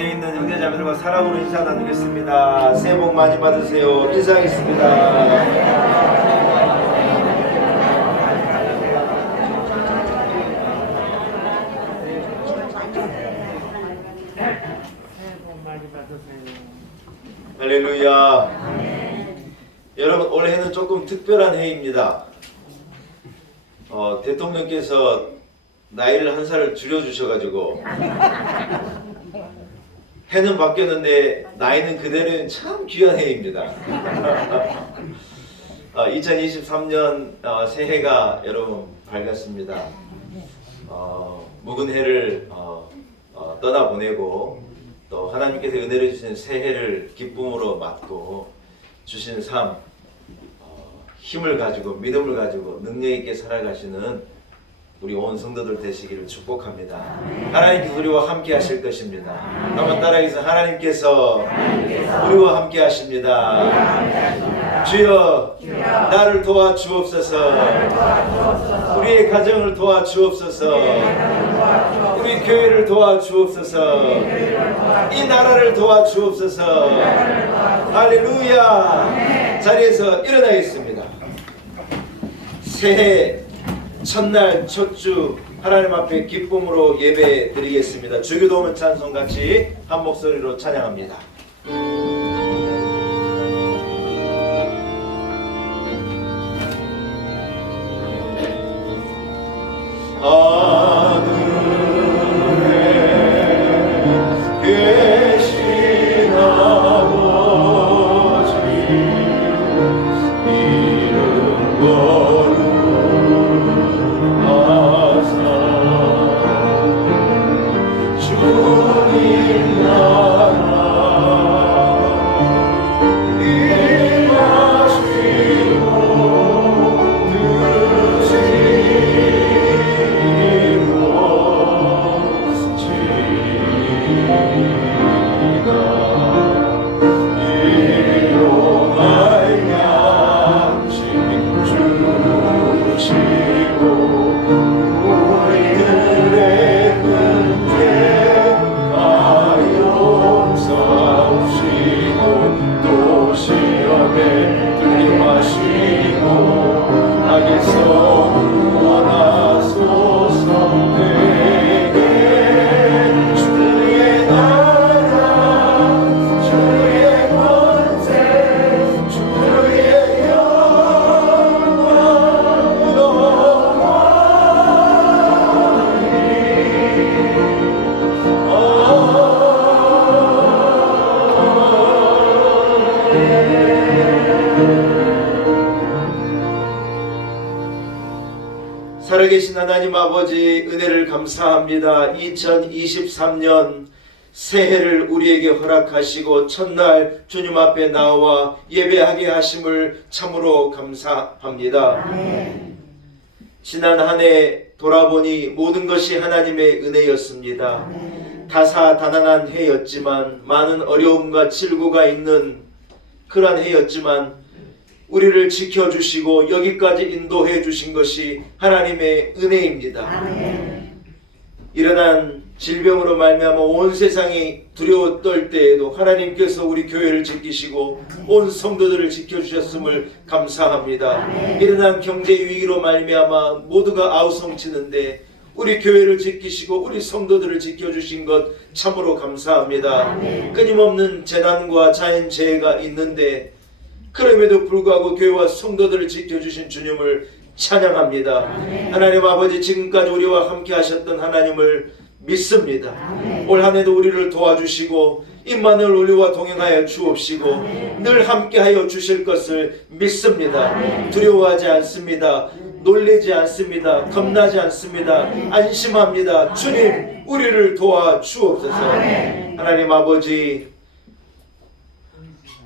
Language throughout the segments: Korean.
가운데 있는 형제자매들과 사랑으로 인사 나누겠습니다. 새해 복 많이 받으세요. 인사하겠습니다. 할렐루야. 여러분, 올해는 조금 특별한 해입니다. 대통령께서 나이를 한 살을 줄여주셔가지고 해는 바뀌었는데 나이는 그대로인 참 귀한 해입니다. 2023년 새해가 여러분 밝았습니다. 묵은 해를 떠나보내고 또 하나님께서 은혜를 주신 새해를 기쁨으로 맞고 주신 삶, 힘을 가지고 믿음을 가지고 능력 있게 살아가시는 우리 온 성도들 되시기를 축복합니다. 하나님께서 우리와 함께 하실 것입니다. 한번 따라해서 하나님께서 우리와 함께 하십니다. 주여 나를 도와주옵소서. 우리의 가정을 도와주옵소서. 우리 교회를 도와주옵소서. 이 나라를 도와주옵소서. 할렐루야. 자리에서 일어나겠습니다. 새해 첫날 첫주 하나님 앞에 기쁨으로 예배 드리겠습니다. 주기도문 찬송 같이 한 목소리로 찬양합니다. 살아계신 하나님 아버지 은혜를 감사합니다. 2023년 새해를 우리에게 허락하시고 첫날 주님 앞에 나와 예배하게 하심을 참으로 감사합니다. 지난 한 해 돌아보니 모든 것이 하나님의 은혜였습니다. 다사다난한 해였지만 많은 어려움과 질고가 있는 그러한 해였지만 우리를 지켜주시고 여기까지 인도해 주신 것이 하나님의 은혜입니다. 일어난 질병으로 말미암아 온 세상이 두려워 떨 때에도 하나님께서 우리 교회를 지키시고 온 성도들을 지켜주셨음을 감사합니다. 일어난 경제 위기로 말미암아 모두가 아우성치는데 우리 교회를 지키시고 우리 성도들을 지켜주신 것 참으로 감사합니다. 끊임없는 재난과 자연재해가 있는데 그럼에도 불구하고 교회와 성도들을 지켜주신 주님을 찬양합니다. 하나님 아버지, 지금까지 우리와 함께 하셨던 하나님을 믿습니다. 올 한 해도 우리를 도와주시고 임마누엘 우리와 동행하여 주옵시고 늘 함께하여 주실 것을 믿습니다. 두려워하지 않습니다. 놀라지 않습니다. 겁나지 않습니다. 안심합니다. 주님, 우리를 도와주옵소서. 하나님 아버지,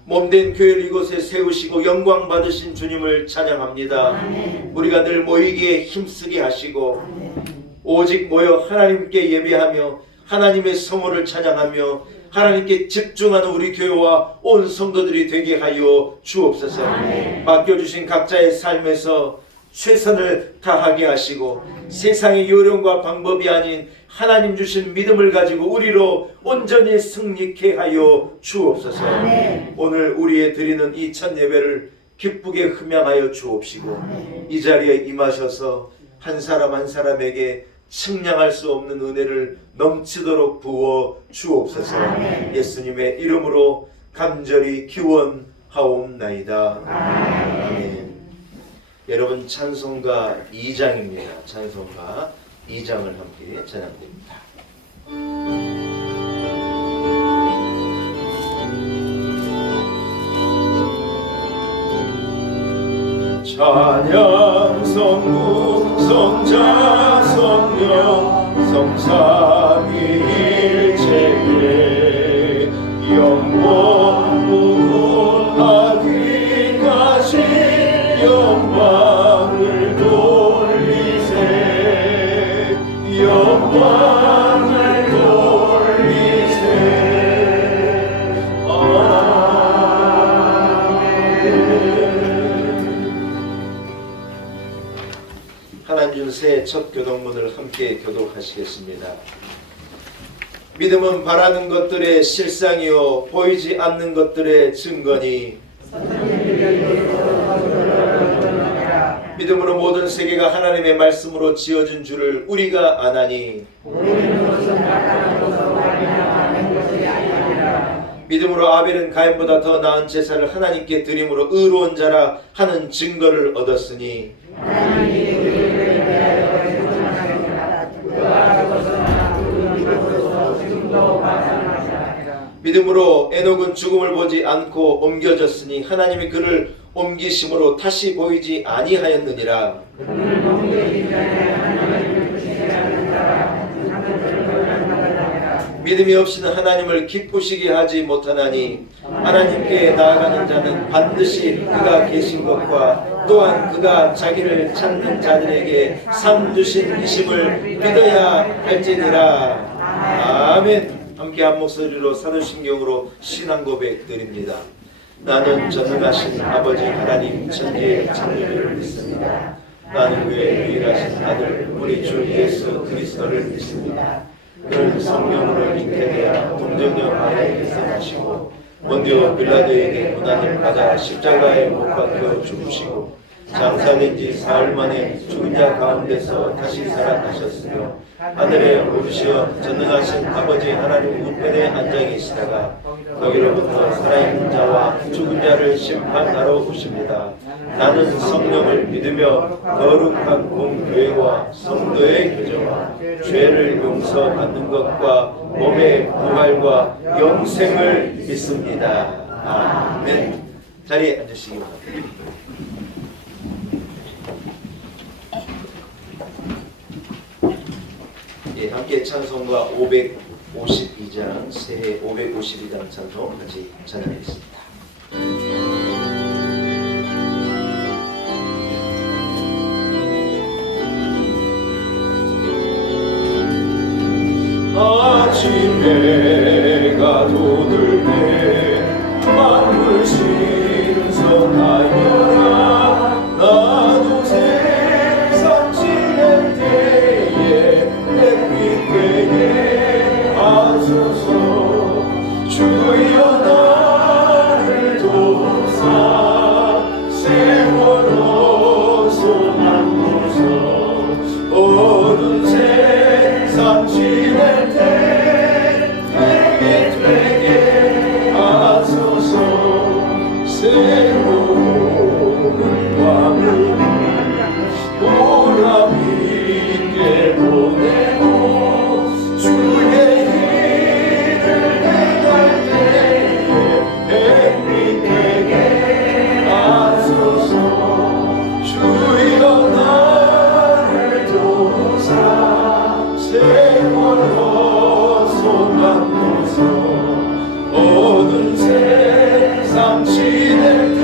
몸된 교회를 이곳에 세우시고 영광 받으신 주님을 찬양합니다. 우리가 늘 모이기에 힘쓰게 하시고 오직 모여 하나님께 예배하며 하나님의 성호를 찬양하며 하나님께 집중하는 우리 교회와 온 성도들이 되게 하여 주옵소서. 맡겨주신 각자의 삶에서 최선을 다하게 하시고 세상의 요령과 방법이 아닌 하나님 주신 믿음을 가지고 우리로 온전히 승리케 하여 주옵소서. 오늘 우리의 드리는 이 첫 예배를 기쁘게 흠양하여 주옵시고 이 자리에 임하셔서 한 사람 한 사람에게 측량할 수 없는 은혜를 넘치도록 부어 주옵소서. 예수님의 이름으로 간절히 기원하옵나이다. 아멘. 여러분, 찬송가 2장입니다. 찬송가 2장을 함께 찬양드립니다. 찬양 성부 성자 성령 성삼위일체에 영원 무궁하기까지 영광을 돌리세 영광을 돌리세. 하나님 새 첫 교독문을 함께 교독하시겠습니다. 믿음은 바라는 것들의 실상이요 보이지 않는 것들의 증거니 믿음으로 모든 세계가 하나님의 말씀으로 지어진 줄을 우리가 아나니 믿음으로 아벨은 가인보다 더 나은 제사를 하나님께 드림으로 의로운 자라 하는 증거를 얻었으니 믿음으로 에녹은 죽음을 보지 않고 옮겨졌으니 하나님이 그를 옮기심으로 다시 보이지 아니하였느니라. 믿음이 없이는 하나님을 기쁘시게 하지 못하나니 하나님께 나아가는 자는 반드시 그가 계신 것과 또한 그가 자기를 찾는 자들에게 상 주신 이심을 믿어야 할지니라. 아멘. 함께 한 목소리로 사도신경으로 신앙 고백 드립니다. 나는 전능하신 아버지 하나님 천지의 창조주를 믿습니다. 나는 그의 유일하신 아들 우리 주 예수 그리스도를 믿습니다. 그는 성령으로 잉태되어 동정녀 마리아에게 태어나시고 본디오 빌라도에게 고난을 받아 십자가에 못 박혀 죽으시고 장사된 지 사흘 만에 죽은 자 가운데서 다시 살아나셨으며 하늘에 오르시어 전능하신 아버지 하나님 우편에 앉아 계시다가 거기로부터 살아있는 자와 죽은 자를 심판하러 오십니다. 나는 성령을 믿으며 거룩한 공교회와 성도의 교제와 죄를 용서받는 것과 몸의 부활과 영생을 믿습니다. 아멘. 자리에 앉으시기 바랍니다. 예, 함께 찬송가 552장 새해 552장 찬송 같이 찬양하겠습니다. 아침에 해가 돋을 때 만물 신성하여라. 나도 세상 지낼 때에 햇빛 되게 하소서. 주여 나를 도우사 세월호 소망도서. 어두운 세상 지낼 때 새로운 밤을 보람있게 보내고 주의 일을 행할 때에 햇빛 되게 하소서. 주여 나를 도우사 세월호 소망도서. 어두운 세상 지낼 때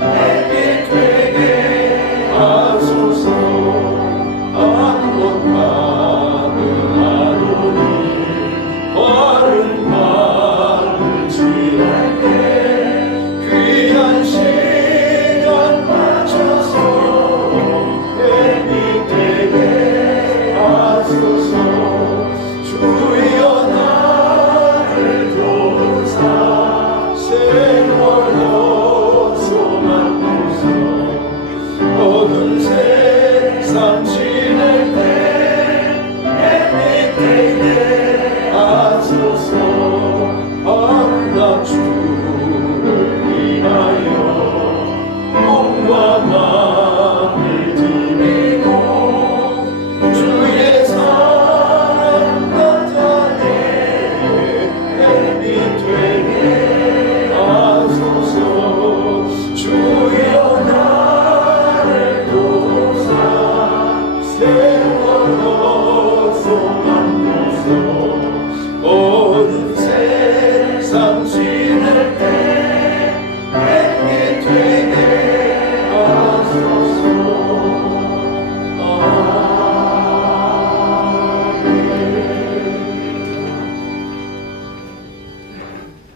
햇빛 되게 하소서. 아무것 반응하노니 바른 말을 지할 때 귀한 시간 맞춰서 햇빛 되게 하소서.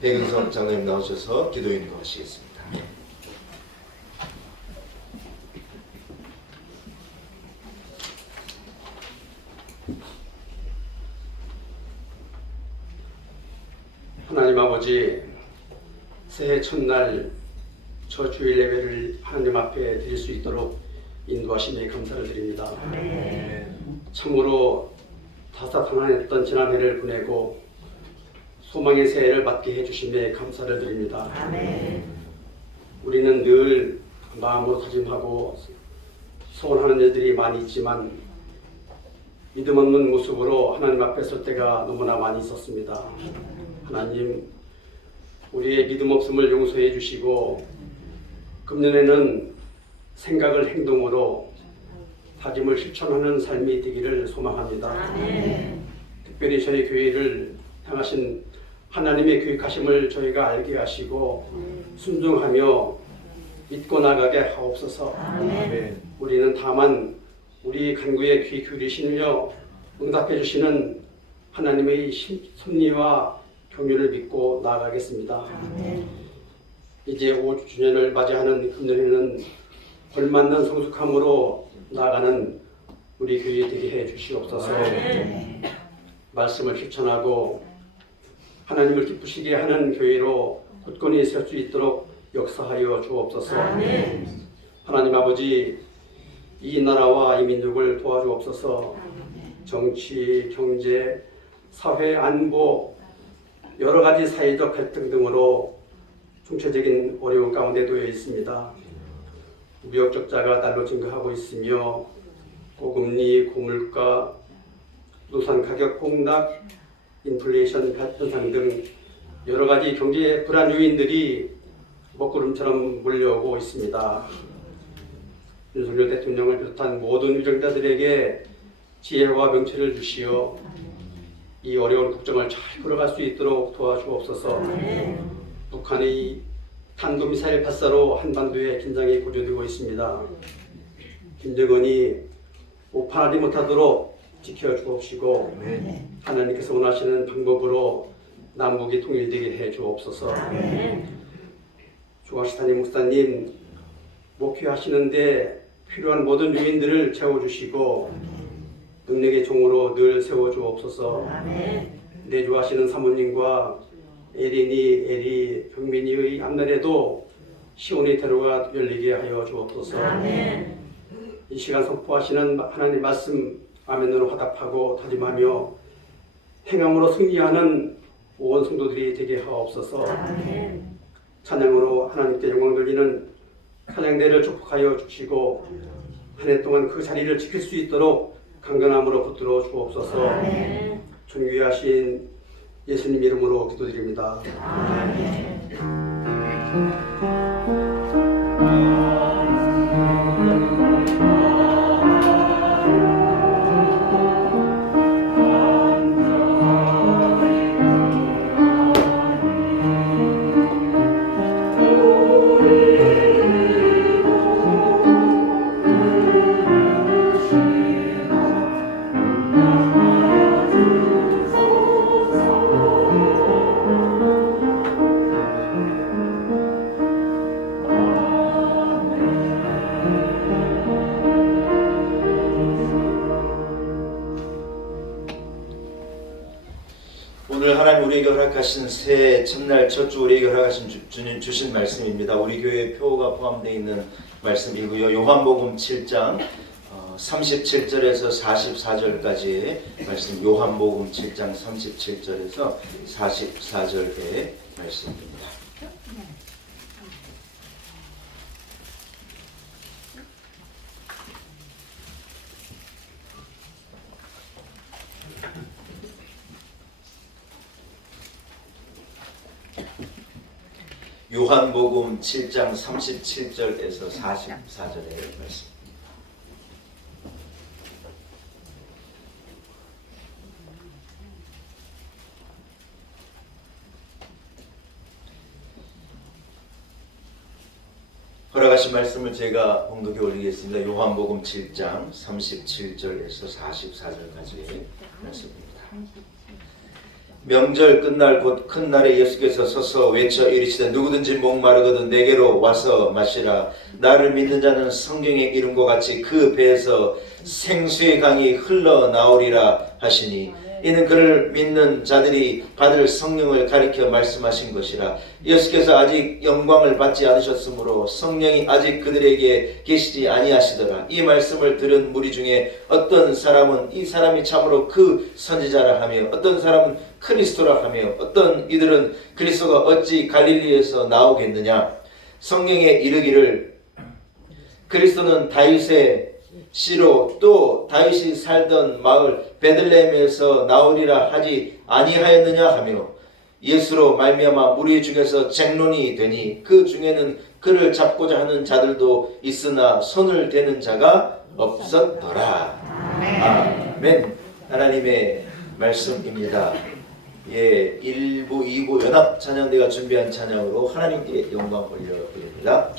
백은성 장로님 나오셔서 기도 인도하시겠습니다. 하나님 아버지, 새해 첫날 저 주일 예배를 하나님 앞에 드릴 수 있도록 인도하심에 감사를 드립니다. 참으로 다사다난했던 지난해를 보내고 소망의 새해를 맞게 해주심에 감사를 드립니다. 우리는 늘 마음으로 다짐하고 소원하는 일들이 많이 있지만 믿음 없는 모습으로 하나님 앞에 설 때가 너무나 많이 있었습니다. 하나님, 우리의 믿음 없음을 용서해 주시고 금년에는 생각을 행동으로 다짐을 실천하는 삶이 되기를 소망합니다. 특별히 저희 교회를 향하신 하나님의 교육하심을 저희가 알게 하시고 순종하며 믿고 나가게 하옵소서. 우리는 다만 우리 간구에 귀 기울이시며 응답해 주시는 하나님의 섭리와 경륜을 믿고 나아가겠습니다. 이제 5주년을 맞이하는 금년에는 걸맞는 성숙함으로 나아가는 우리 교회 되게 해 주시옵소서. 말씀을 실천하고 하나님을 기쁘시게 하는 교회로 굳건히 설 수 있도록 역사하여 주옵소서. 하나님 아버지, 이 나라와 이 민족을 도와주옵소서. 정치, 경제, 사회, 안보, 여러 가지 사회적 갈등 등으로 총체적인 어려운 가운데 놓여 있습니다. 무역 적자가 달로 증가하고 있으며 고금리, 고물가, 부동산 가격 폭락, 인플레이션 현상 등 여러 가지 경제 불안 요인들이 먹구름처럼 몰려오고 있습니다. 윤석열 대통령을 비롯한 모든 위정자들에게 지혜와 명철을 주시어 이 어려운 국정을 잘 풀어갈 수 있도록 도와주옵소서. 북한의 탄도미사일 발사로 한반도에 긴장이 고조되고 있습니다. 김정은이 오판하지 못하도록 지켜주옵시고 하나님께서 원하시는 방법으로 남북이 통일되게 해주옵소서. 조화시타님 목사님 목회하시는데 필요한 모든 요인들을 채워주시고 능력의 종으로 늘 세워주옵소서. 내조하시는 사모님과 에리, 병민이의 앞날에도 시온의 대로가 열리게 하여 주옵소서. 이 시간 선포하시는 하나님 말씀 아멘으로 화답하고 다짐하며 행함으로 승리하는 온 성도들이 되게 하옵소서. 찬양으로 하나님께 영광 돌리는 찬양대를 축복하여 주시고 한 해 동안 그 자리를 지킬 수 있도록 강건함으로 붙들어 주옵소서. 존귀하신 예수님 이름으로 기도드립니다. 허락하신 새해 첫날 첫 주 우리에게 허락하신 주님 주신 말씀입니다. 우리 교회 표가 포함되어 있는 말씀이고요. 요한복음 7장 37절에서 44절까지의 말씀, 요한복음 7장 37절에서 44절의 말씀입니다. 요한복음 7장 37절에서 44절의 말씀. 허락하신 말씀을 제가 봉독해 올리겠습니다. 요한복음 7장 37절에서 44절까지의 말씀입니다. 명절 끝날 곧 큰 날에 예수께서 서서 외쳐 이르시되 누구든지 목마르거든 내게로 와서 마시라. 나를 믿는 자는 성경의 이름과 같이 그 배에서 생수의 강이 흘러나오리라 하시니 이는 그를 믿는 자들이 받을 성령을 가리켜 말씀하신 것이라. 예수께서 아직 영광을 받지 않으셨으므로 성령이 아직 그들에게 계시지 아니하시더라. 이 말씀을 들은 무리 중에 어떤 사람은 이 사람이 참으로 그 선지자라 하며 어떤 사람은 그리스도라 하며 어떤 이들은 그리스도가 어찌 갈릴리에서 나오겠느냐. 성경에 이르기를 그리스도는 다윗의 씨로 또 다윗이 살던 마을 베들레헴에서 나오리라 하지 아니하였느냐 하며 예수로 말미암아 무리 중에서 쟁론이 되니 그 중에는 그를 잡고자 하는 자들도 있으나 손을 대는 자가 없었더라. 아멘. 하나님의 말씀입니다. 예, 1부, 2부 연합 찬양대가 준비한 찬양으로 하나님께 영광 올려드립니다.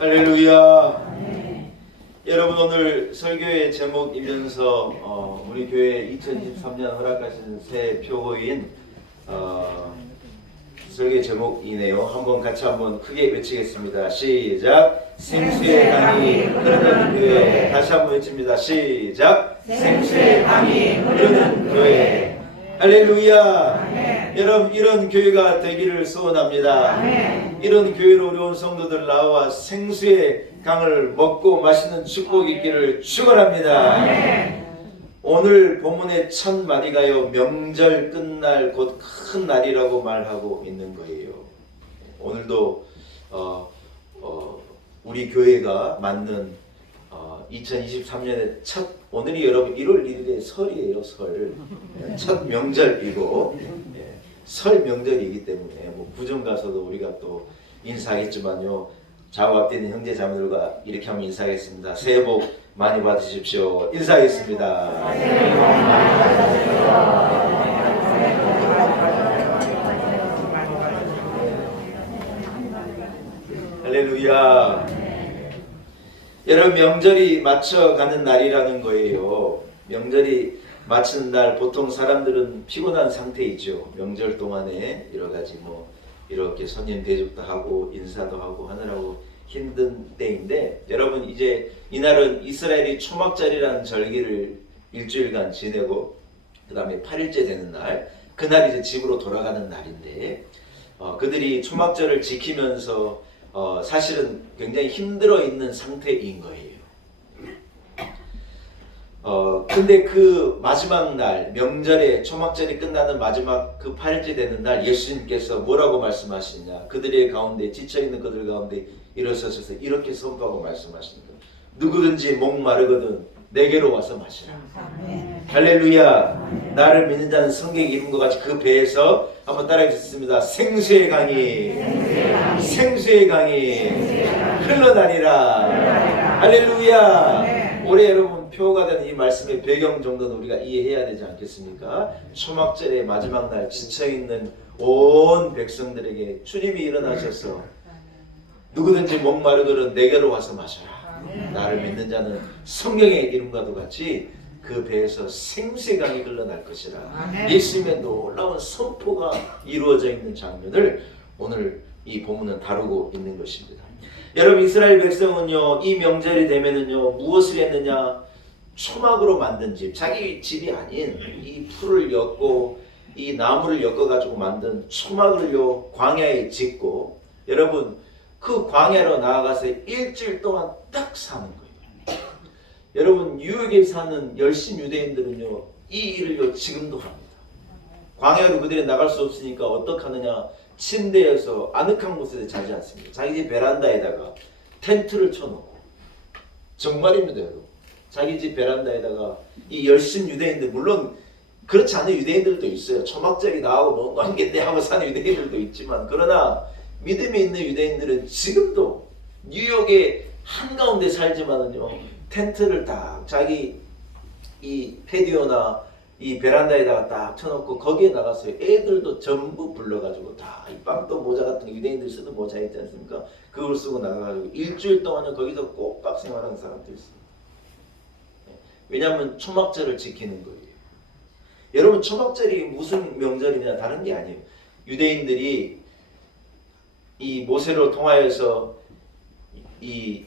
할렐루야. 여러분 오늘 설교의 제목이면서 우리 교회 2023년 허락하신 새 표고인 설교 제목이네요. 한번 같이 한번 크게 외치겠습니다. 시작. 생수의 강이 흐르는 교회. 다시 한번 외칩니다. 시작. 생수의 강이 흐르는 교회. 할렐루야. 여러분 이런 교회가 되기를 소원합니다. 이런 교회로 우리 온 성도들 나와 생수의 강을 먹고 마시는 축복이 있기를 축원합니다. 오늘 본문의 첫 마디가요, 명절 끝날 곧 큰 날이라고 말하고 있는 거예요. 오늘도 우리 교회가 맞는 2023년의 첫, 오늘이 여러분 1월 1일의 설이에요. 설. 첫 명절이고 설 명절이기 때문에 뭐 구정 가서도 우리가 또 인사하겠지만요, 좌우 앞에 있는 형제 자매들과 이렇게 한번 인사하겠습니다. 새해 복 많이 받으십시오. 인사하겠습니다. 새해 복 많이 받으십시오. 할렐루야. 여러분 명절이 맞춰가는 날이라는 거예요. 명절이 맞추는 날 보통 사람들은 피곤한 상태이죠. 명절 동안에 여러 가지 뭐 이렇게 손님 대접도 하고 인사도 하고 하느라고 힘든 때인데, 여러분 이제 이날은 이스라엘이 초막절이라는 절기를 일주일간 지내고 그 다음에 8일째 되는 날, 그날 이제 집으로 돌아가는 날인데 그들이 초막절을 지키면서 사실은 굉장히 힘들어 있는 상태인 거예요. 근데 그 마지막 날, 명절에 초막절이 끝나는 마지막 그 8일째 되는 날 예수님께서 뭐라고 말씀하시냐, 그들의 가운데 지쳐있는 그들 가운데 일어서셔서 이렇게 선포하고 말씀하시는 거예요. 누구든지 목마르거든 내게로 와서 마시라. 할렐루야. 나를 믿는 자는 성경에 이룬 것 같이 그 배에서 한번 따라해 주셨습니다. 생수의 강이 흘러다니라. 할렐루야. 올해 여러분 표가 되는 이 말씀의 배경 정도는 우리가 이해해야 되지 않겠습니까? 초막절의 마지막 날 지쳐있는 온 백성들에게 주님이 일어나셔서 누구든지 목마르거든 내게로 와서 마셔라. 나를 믿는 자는 성경의 이름과도 같이 그 배에서 생수의 강이 흘러날 것이라. 예수님의 놀라운 선포가 이루어져 있는 장면을 오늘 이 본문은 다루고 있는 것입니다. 여러분 이스라엘 백성은요, 이 명절이 되면은요 무엇을 했느냐, 초막으로 만든 집, 자기 집이 아닌 이 풀을 엮고 이 나무를 엮어 가지고 만든 초막을요 광야에 짓고, 여러분 그 광야로 나아가서 일주일 동안 딱 사는 거예요. 여러분 뉴욕에 사는 열심 유대인들은요 이 일을요 지금도 합니다. 광야로 그들이 나갈 수 없으니까 어떻게 하느냐, 침대에서 아늑한 곳에 자지 않습니다. 자기 집 베란다에다가 텐트를 쳐놓고, 정말입니다 여러분. 자기 집 베란다에다가 이 열심 유대인들, 물론 그렇지 않은 유대인들도 있어요. 초막절이 나오고 뭐 한겠네 하고 사는 유대인들도 있지만, 그러나 믿음이 있는 유대인들은 지금도 뉴욕의 한가운데 살지만은요 텐트를 딱 자기 이 패디오나 이 베란다에다가 딱 쳐놓고 거기에 나가서 애들도 전부 불러가지고 다 이 빵도 모자 같은 거, 유대인들 쓰는 모자 있지 않습니까? 그걸 쓰고 나가가지고 일주일 동안은 거기서 꼬박 생활하는 사람들이 있어요. 왜냐하면 초막절을 지키는 거예요. 여러분 초막절이 무슨 명절이냐, 다른 게 아니에요. 유대인들이 이 모세로 통하여서 이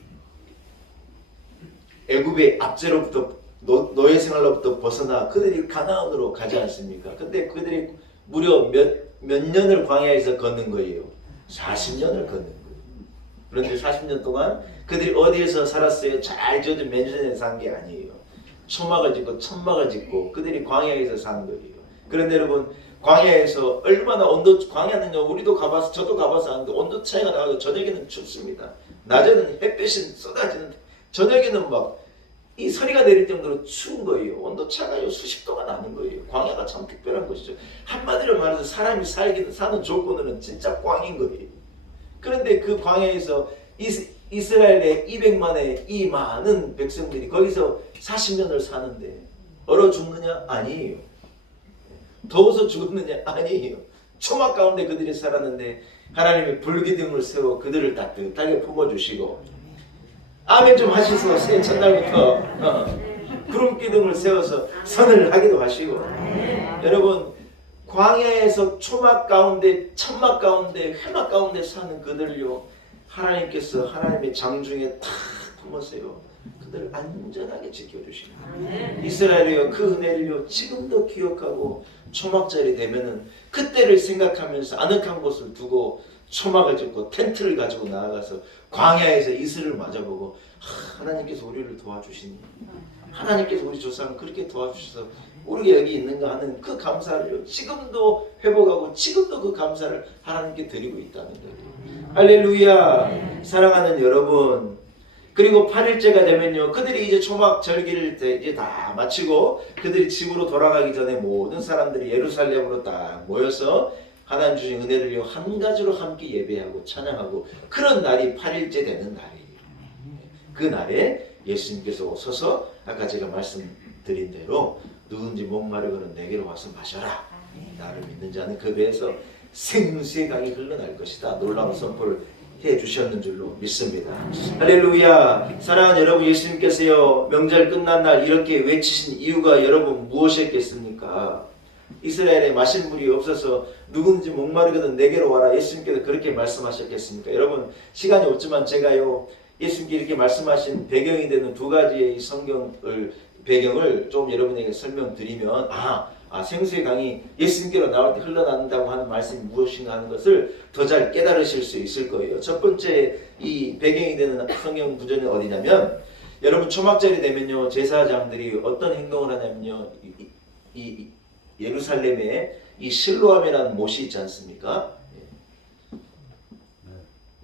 애굽의 압제로부터 노예 생활로부터 벗어나 그들이 가나안으로 가지 않습니까? 근데 그들이 무려 몇 년을 광야에서 걷는 거예요. 40년을 걷는 거예요. 그런데 40년 동안 그들이 어디에서 살았어요? 잘 지어진 맨션에서 산 게 아니에요. 초막을 짓고 천막을 짓고 그들이 광야에서 산 거예요. 그런데 여러분 광야에서 얼마나 광야는요 우리도 가봐서 저도 가봐서 아는데 온도 차이가 나고 저녁에는 춥습니다. 낮에는 햇빛이 쏟아지는데 저녁에는 막 이 서리가 내릴 정도로 추운 거예요. 온도 차가요 수십 도가 나는 거예요. 광야가 참 특별한 곳이죠. 한마디로 말해서 사람이 사는 조건으로는 진짜 꽝인 거예요. 그런데 그 광야에서 이스라엘의 200만의 이 많은 백성들이 거기서 40년을 사는데 얼어 죽느냐? 아니에요. 더워서 죽었느냐? 아니에요. 초막 가운데 그들이 살았는데 하나님의 불기둥을 세워 그들을 따뜻하게 품어주시고, 아멘 좀 하시소. 새해 첫날부터 구름기둥을 세워서 선을 하기도 하시고, 여러분 광야에서 초막 가운데 천막 가운데 회막 가운데 사는 그들을요 하나님께서 하나님의 장중에 탁 품으세요. 그들을 안전하게 지켜주십니다. 이스라엘이요 그 은혜를요 지금도 기억하고 초막절이 되면은 그때를 생각하면서 아늑한 곳을 두고 초막을 짓고 텐트를 가지고 나아가서 광야에서 이슬을 맞아보고 하나님께서 우리를 도와주시니 하나님께서 우리 조상을 그렇게 도와주셔서 우리가 여기 있는가 하는 그 감사를 지금도 회복하고 지금도 그 감사를 하나님께 드리고 있다는 거예요. 할렐루야. 사랑하는 여러분, 그리고 8일째가 되면요 그들이 이제 초막 절기를 이제 다 마치고 그들이 집으로 돌아가기 전에 모든 사람들이 예루살렘으로 딱 모여서 하나님 주신 은혜를요 한 가지로 함께 예배하고 찬양하고 그런 날이 8일째 되는 날이에요. 그 날에 예수님께서 오셔서 아까 제가 말씀드린 대로 누군지 목마르거든 내게로 와서 마셔라. 나를 믿는 자는 그 배에서 생수의 강이 흘러날 것이다. 놀라운 선포를 해주셨는 줄로 믿습니다. 할렐루야. 사랑하는 여러분, 예수님께서요 명절 끝난 날 이렇게 외치신 이유가 여러분 무엇이었겠습니까? 이스라엘에 마실 물이 없어서 누군지 목마르거든 내게로 와라. 예수님께서 그렇게 말씀하셨겠습니까? 여러분 시간이 없지만 제가요 예수님께 이렇게 말씀하신 배경이 되는 두 가지의 성경을 배경을 좀 여러분에게 설명드리면 생수의 강이 예수님께로 나올 때 흘러난다고 하는 말씀이 무엇인가 하는 것을 더 잘 깨달으실 수 있을 거예요. 첫 번째 이 배경이 되는 성경 구절은 어디냐면 여러분 초막절이 되면요 제사장들이 어떤 행동을 하냐면요 이 예루살렘에 이 실로암이라는 못이 있지 않습니까?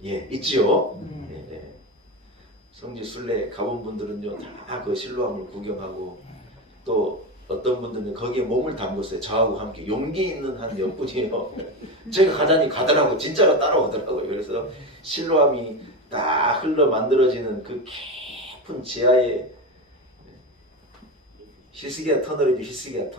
예, 있지요. 성지 순례 가본 분들은요 다 그 실로암을 구경하고 또 어떤 분들은 거기에 몸을 담궜어요. 저하고 함께 용기 있는 한 몇 분이요. 제가 가자니 가더라고. 진짜로 따라오더라고요. 그래서 실로암이 딱 흘러 만들어지는 그 깊은 지하에 히스기야 터널이죠. 히스기야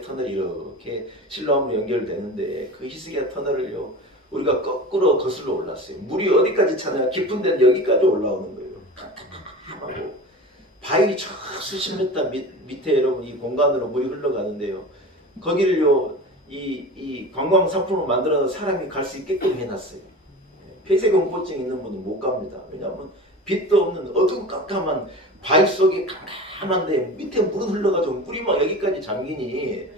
터널이 이렇게 실로암으로 연결되는데 그 히스기야 터널을요 우리가 거꾸로 거슬러 올랐어요. 물이 어디까지 차냐? 깊은 데는 여기까지 올라오는 거예요. 캄캄하고 바위 저 수십 미터 밑에 여러분 이 공간으로 물이 흘러가는데요. 거기를요 이 관광 상품으로 만들어서 사람이 갈 수 있게끔 해놨어요. 폐쇄공포증 있는 분은 못 갑니다. 왜냐하면 빛도 없는 어두컴컴한 바위 속에 캄캄한데 밑에 물은 흘러가지고 물이 막 여기까지 잠기니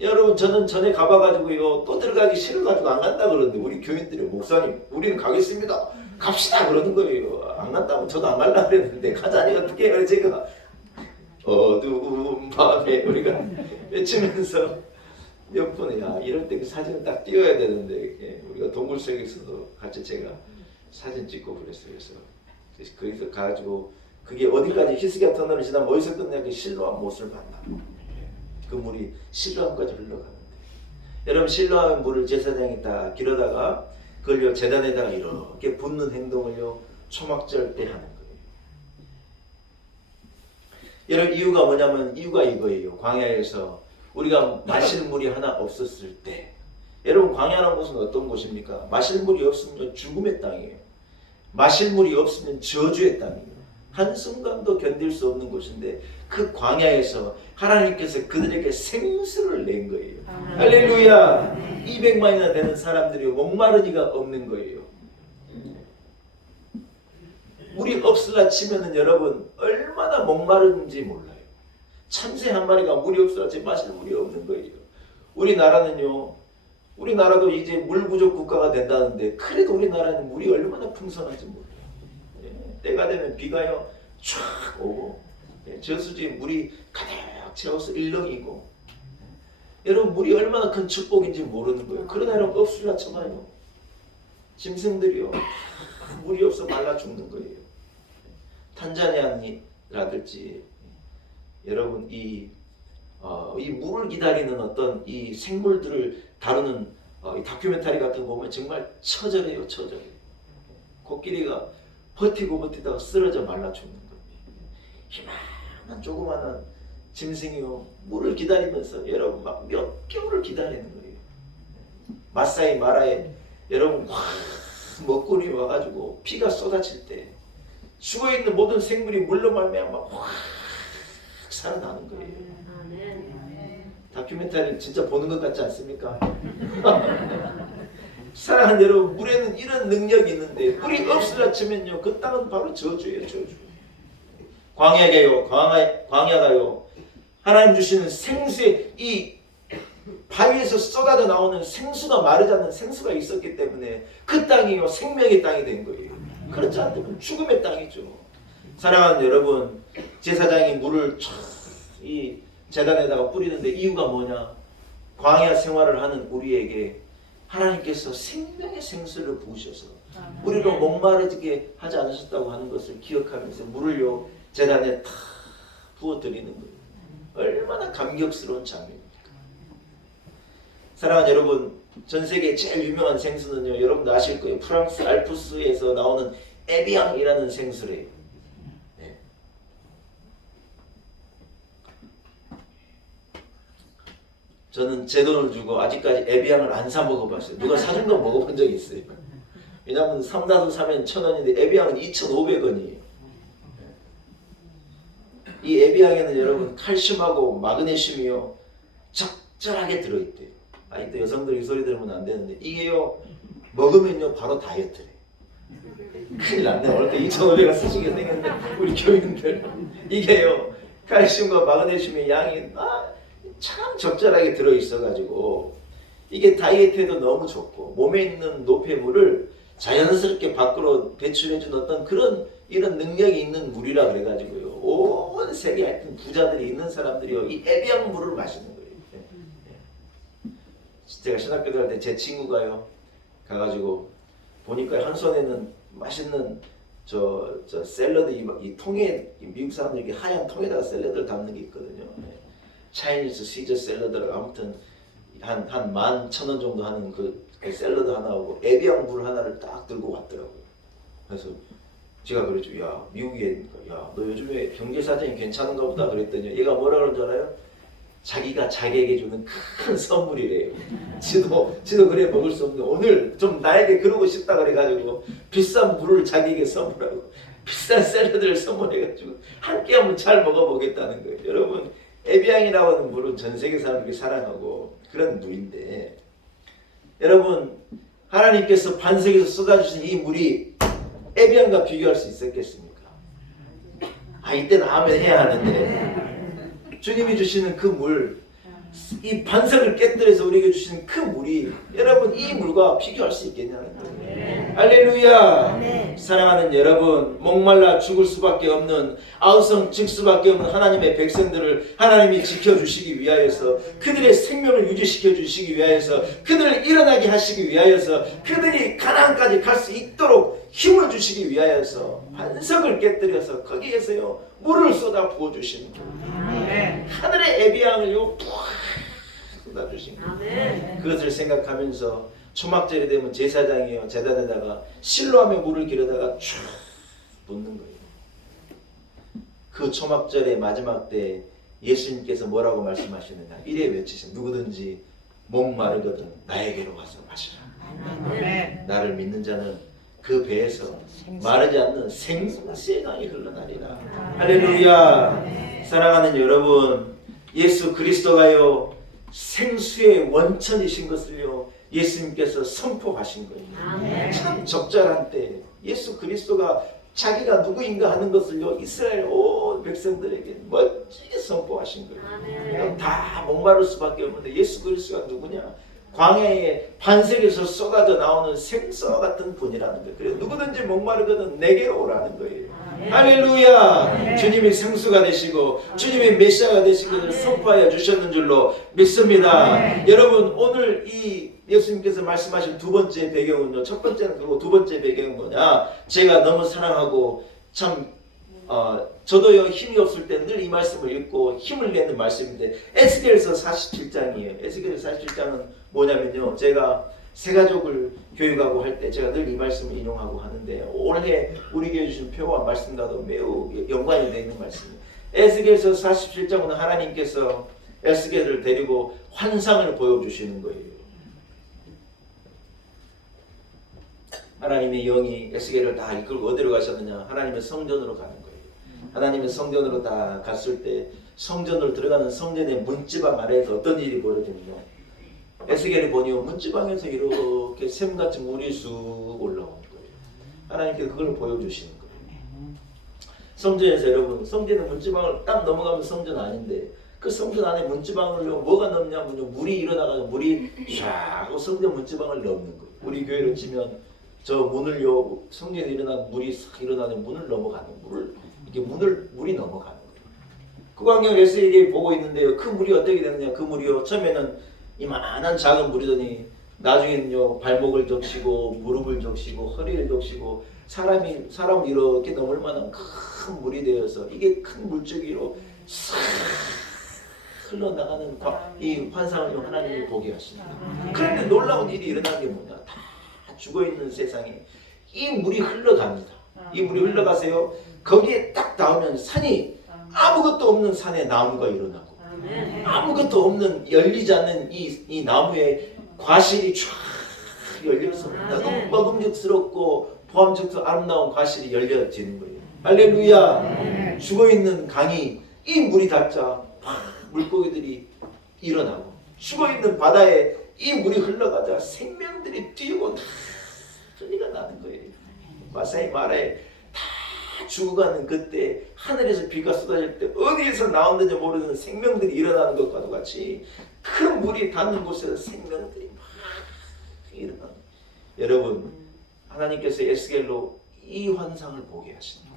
여러분 저는 전에 가봐가지고요 또 들어가기 싫어가지고 안 간다 그러는데 우리 교인들이 목사님 우리는 가겠습니다 갑시다 그러는 거예요. 안 간다면 저도 안 가려고 그랬는데 가자니 어떻게 해요. 제가 어두운 밤에 우리가 외치면서 몇 분이야 이럴 때 그 사진을 딱 띄워야 되는데 우리가 동굴 속에서도 같이 제가 사진 찍고 그랬어요. 그래서 거기서 가지고 그게 어디까지 히스기야 터널을 지나면 어디서 끝내 그 실로암 못을 만나. 그 물이 실로암까지 흘러가는데 여러분 실로암 물을 제사장이 다 길어다가 그걸요 제단에다가 이렇게 붓는 행동을요 초막절 때 하는 거예요. 여러분 이유가 뭐냐면 이유가 이거예요. 광야에서 우리가 마실 물이 하나 없었을 때 여러분 광야라는 곳은 어떤 곳입니까? 마실 물이 없으면 죽음의 땅이에요. 마실 물이 없으면 저주의 땅이에요. 한순간도 견딜 수 없는 곳인데 그 광야에서 하나님께서 그들에게 생수를 낸 거예요. 할렐루야. 200만이나 되는 사람들이 목마르니가 없는 거예요. 물이 없으라 치면은 여러분 얼마나 목마른지 몰라요. 참새 한 마리가 물이 없으라 치면 마실 물이 없는 거예요. 우리나라도 이제 물 부족 국가가 된다는데 그래도 우리나라는 물이 얼마나 풍성한지 몰라요. 때가 되면 비가요 쫙 오고 저수지에 물이 가득 채워서 일렁이고 여러분 물이 얼마나 큰 축복인지 모르는 거예요. 그러나 여러분 없으라 쳐봐요. 짐승들이요 물이 없어 말라 죽는 거예요. 탄자니아라든지 여러분 이 물을 기다리는 어떤 이 생물들을 다루는 이 다큐멘터리 같은 거 보면 정말 처절해요. 코끼리가 버티다가 쓰러져 말라 죽는 거예요. 희망한 조그마한 짐승이요 물을 기다리면서 여러분 막 몇 개월을 기다리는 거예요. 마사이 마라에 여러분 확 먹구름이 와가지고 피가 쏟아질 때 죽어있는 모든 생물이 물로 말미암아 확 살아나는 거예요. 다큐멘터리를 진짜 보는 것 같지 않습니까? 사랑하는 여러분, 물에는 이런 능력이 있는데 물이 없으라 치면요, 그 땅은 바로 저주예요, 저주. 광야가요, 하나님 주시는 생수의 이 바위에서 쏟아져 나오는 생수가 마르지 않는 생수가 있었기 때문에 그 땅이요, 생명의 땅이 된 거예요. 그렇지 않다면 죽음의 땅이죠. 사랑하는 여러분, 제사장이 물을 이 제단에다가 뿌리는데 이유가 뭐냐? 광야 생활을 하는 우리에게 하나님께서 생명의 생수를 부으셔서 우리로 목마르게 하지 않으셨다고 하는 것을 기억하면서 물을요, 제단에 다 부어드리는 거예요. 얼마나 감격스러운 장면입니까? 사랑하는 여러분, 전 세계 제일 유명한 생수는요, 여러분도 아실 거예요. 프랑스 알프스에서 나오는 에비앙이라는 생수래요. 네. 저는 제 돈을 주고 아직까지 에비앙을 안 사 먹어봤어요. 누가 사준 거 먹어본 적이 있어요. 왜냐하면 삼다수 사면 1,000원인데 에비앙은 2,500원이에요. 이 에비앙에는 여러분 칼슘하고 마그네슘이요, 적절하게 들어있대요. 이때 여성들이 소리 들으면 안 되는데 이게요, 먹으면요 바로 다이어트래. 큰일 났네. 오늘 또 2,500원 쓰시게 생겼네, 우리 교인들. 이게요, 칼슘과 마그네슘의 양이 참 적절하게 들어있어가지고 이게 다이어트에도 너무 좋고 몸에 있는 노폐물을 자연스럽게 밖으로 배출해준 어떤 그런 이런 능력이 있는 물이라 그래가지고요, 온 세계 하여튼 부자들이 있는 사람들이요, 이 에비앙 물을 마시는 거예요. 제가 신학교 다닐 때 제 친구가요, 가가지고 보니까 한 손에는 맛있는 저 샐러드 이 통에, 미국 사람들이 이렇게 하얀 통에다가 샐러드를 담는 게 있거든요. 차이니즈 시저 샐러드를 아무튼 한 11,000원 정도 하는 그 샐러드 하나하고 에비앙 물 하나를 딱 들고 왔더라고요. 그래서 제가 그랬죠. 야, 미국에, 야, 너 요즘에 경제 사정이 괜찮은가 보다 그랬더니 얘가 뭐라 그러는 줄 알아요? 자기가 자기에게 주는 큰 선물이래요. 지도 그래 먹을 수 없는데 오늘 좀 나에게 그러고 싶다 그래가지고 비싼 물을 자기에게 선물하고 비싼 샐러드를 선물해가지고 함께 한번 잘 먹어보겠다는 거예요. 여러분, 에비앙이라고 하는 물은 전 세계 사람들이 사랑하고 그런 물인데, 여러분, 하나님께서 반석에서 쏟아주신 이 물이 에비앙과 비교할 수 있었겠습니까? 이때는 아멘 해야 하는데, 주님이 주시는 그 물, 이 반석을 깨뜨려서 우리에게 주시는 그 물이 여러분 이 물과 비교할 수 있겠냐는 거예요. 할렐루야. 사랑하는 여러분, 목말라 죽을 수밖에 없는, 아우성 질 수밖에 없는 하나님의 백성들을 하나님이 지켜주시기 위하여서, 그들의 생명을 유지시켜 주시기 위하여서, 그들을 일어나게 하시기 위하여서, 그들이 가나안까지 갈 수 있도록 힘을 주시기 위하여서 반석을 깨뜨려서 거기에서요 물을 쏟아 부어주시는 거예요. 하늘의 에비앙을요 푹 쏟아주신 거예요. 그것을 생각하면서 초막절이 되면 제사장이요 제단에다가 실로암의 물을 길어다가 쫙 붓는 거예요. 그 초막절의 마지막 때 예수님께서 뭐라고 말씀하시느냐, 이래 외치신, 누구든지 목마르거든 나에게로 와서 마시라. 나를 믿는 자는 그 배에서 마르지 않는 생수의 강이 흘러나리라. 할렐루야. 사랑하는 여러분, 예수 그리스도가요 생수의 원천이신 것을요 예수님께서 선포하신 거예요. 참 적절한 때 예수 그리스도가 자기가 누구인가 하는 것을요 이스라엘 온 백성들에게 멋지게 선포하신 거예요. 다 목마를 수밖에 없는데 예수 그리스도가 누구냐? 광야의 반석에서 쏟아져 나오는 생수와 같은 분이라는 거예요. 그래서 누구든지 목마르거든 내게로 오라는 거예요. 할렐루야. 주님이 생수가 되시고 주님이 메시아가 되신 것을 선포하여 주셨는 줄로 믿습니다. 여러분, 오늘 이 예수님께서 말씀하신 두 번째 배경은요, 첫 번째는 그리고 두 번째 배경은 뭐냐, 제가 너무 사랑하고 참 저도요 힘이 없을 때 늘 이 말씀을 읽고 힘을 내는 말씀인데, 에스겔서 47장이에요. 에스겔서 47장은 뭐냐면요, 제가 새 가족을 교육하고 할 때 제가 늘 이 말씀을 인용하고 하는데, 올해 우리 교회 주신 표와 말씀과도 매우 연관이 되어 있는 말씀이에요. 에스겔서 47장은 하나님께서 에스겔을 데리고 환상을 보여주시는 거예요. 하나님의 영이 에스겔을 다 이끌고 어디로 가셨느냐, 하나님의 성전으로 가는 거예요. 하나님의 성전으로 다 갔을 때 성전으로 들어가는 성전의 문지방 아래에서 어떤 일이 벌어지느냐, 에스겔을 보니 문지방에서 이렇게 샘같이 물이 쑥 올라오는 거예요. 하나님께서 그걸 보여주시는 거예요. 성전에서 여러분, 성전에 문지방을 딱 넘어가면 성전 아닌데 그 성전 안에 문지방을요 뭐가 넘냐면요 물이 일어나가지고 물이 쫙 하고 성전 문지방을 넘는 거예요. 우리 교회로 치면 저 문을요 성전에 일어난 물이 싹 일어나는 문을 넘어가는 물을 이렇게 물이 넘어가는 거예요. 그 광경을 에스겔이 보고 있는데요. 그 물이 어떻게 되느냐? 그 물이요 처음에는 이만한 작은 물이더니 나중에는요 발목을 적시고 무릎을 적시고 허리를 적시고 사람을 이렇게 넘을 만한 큰 물이 되어서 이게 큰 물줄기로 싹 흘러나가는 이 환상을 하나님이 보게 하십니다. 그런데 놀라운 일이 일어난 게 뭐냐? 다 죽어있는 세상에 이 물이 흘러갑니다. 이 물이 흘러가세요. 거기에 딱 닿으면 산이 아무것도 없는 산에 나무가 일어나고 아무것도 없는 열리지 않는 이 나무에 과실이 쫙 열려서 먹음직스럽고 보암직스럽고 아름다운 과실이 열려지는 거예요. 할렐루야. 죽어있는 강이 이 물이 닿자 물고기들이 일어나고 죽어있는 바다에 이 물이 흘러가자 생명들이 뛰고 다 소리가 나는 거예요. 마사이 마라에 다 죽어가는 그때 하늘에서 비가 쏟아질 때 어디에서 나오는지 모르는 생명들이 일어나는 것과도 같이 그 물이 닿는 곳에서 생명들이 막 일어나는 여러분 하나님께서 에스겔로 이 환상을 보게 하십니다.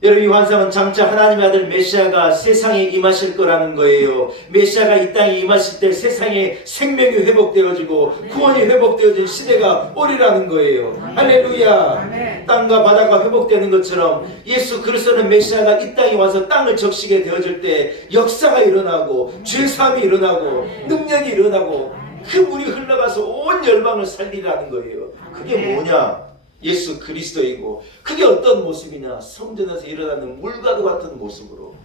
여러분 이 환상은 장차 하나님의 아들 메시아가 세상에 임하실 거라는 거예요. 메시아가 이 땅에 임하실 때 세상에 생명이 회복되어지고 구원이 회복되어진 시대가 오리라는 거예요. 할렐루야. 땅과 바다가 회복되는 것처럼 예수 그리스도는 메시아가 이 땅에 와서 땅을 적시게 되어질 때 역사가 일어나고 죄사함이 일어나고 능력이 일어나고 그 물이 흘러가서 온 열방을 살리라는 거예요. 그게 뭐냐? 예수 그리스도이고 그게 어떤 모습이냐? 성전에서 일어나는 물과도 같은 모습으로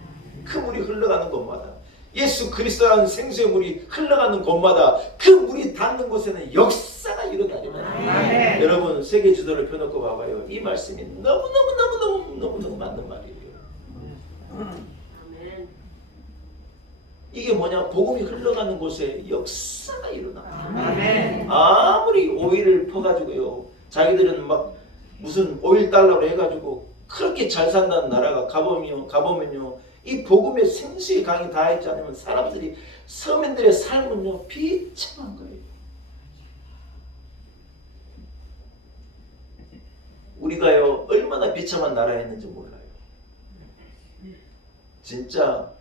그 물이 흘러가는 곳마다 예수 그리스도라는 생수의 물이 흘러가는 곳마다 그 물이 닿는 곳에는 역사가 일어나리라. 여러분 세계 지도를 펴놓고 봐봐요. 이 말씀이 너무너무 맞는 말이에요. 이게 뭐냐? 복음이 흘러가는 곳에 역사가 일어납니다. 아무리 오일을 퍼가지고요 자기들은 막 무슨 오일 달러로 해가지고 그렇게 잘 산다는 나라가 가보면요 이 복음의 생수의 강이 닿아있지 않으면 사람들이 서민들의 삶은요 비참한 거예요. 우리가요 얼마나 비참한 나라였는지 몰라요. 진짜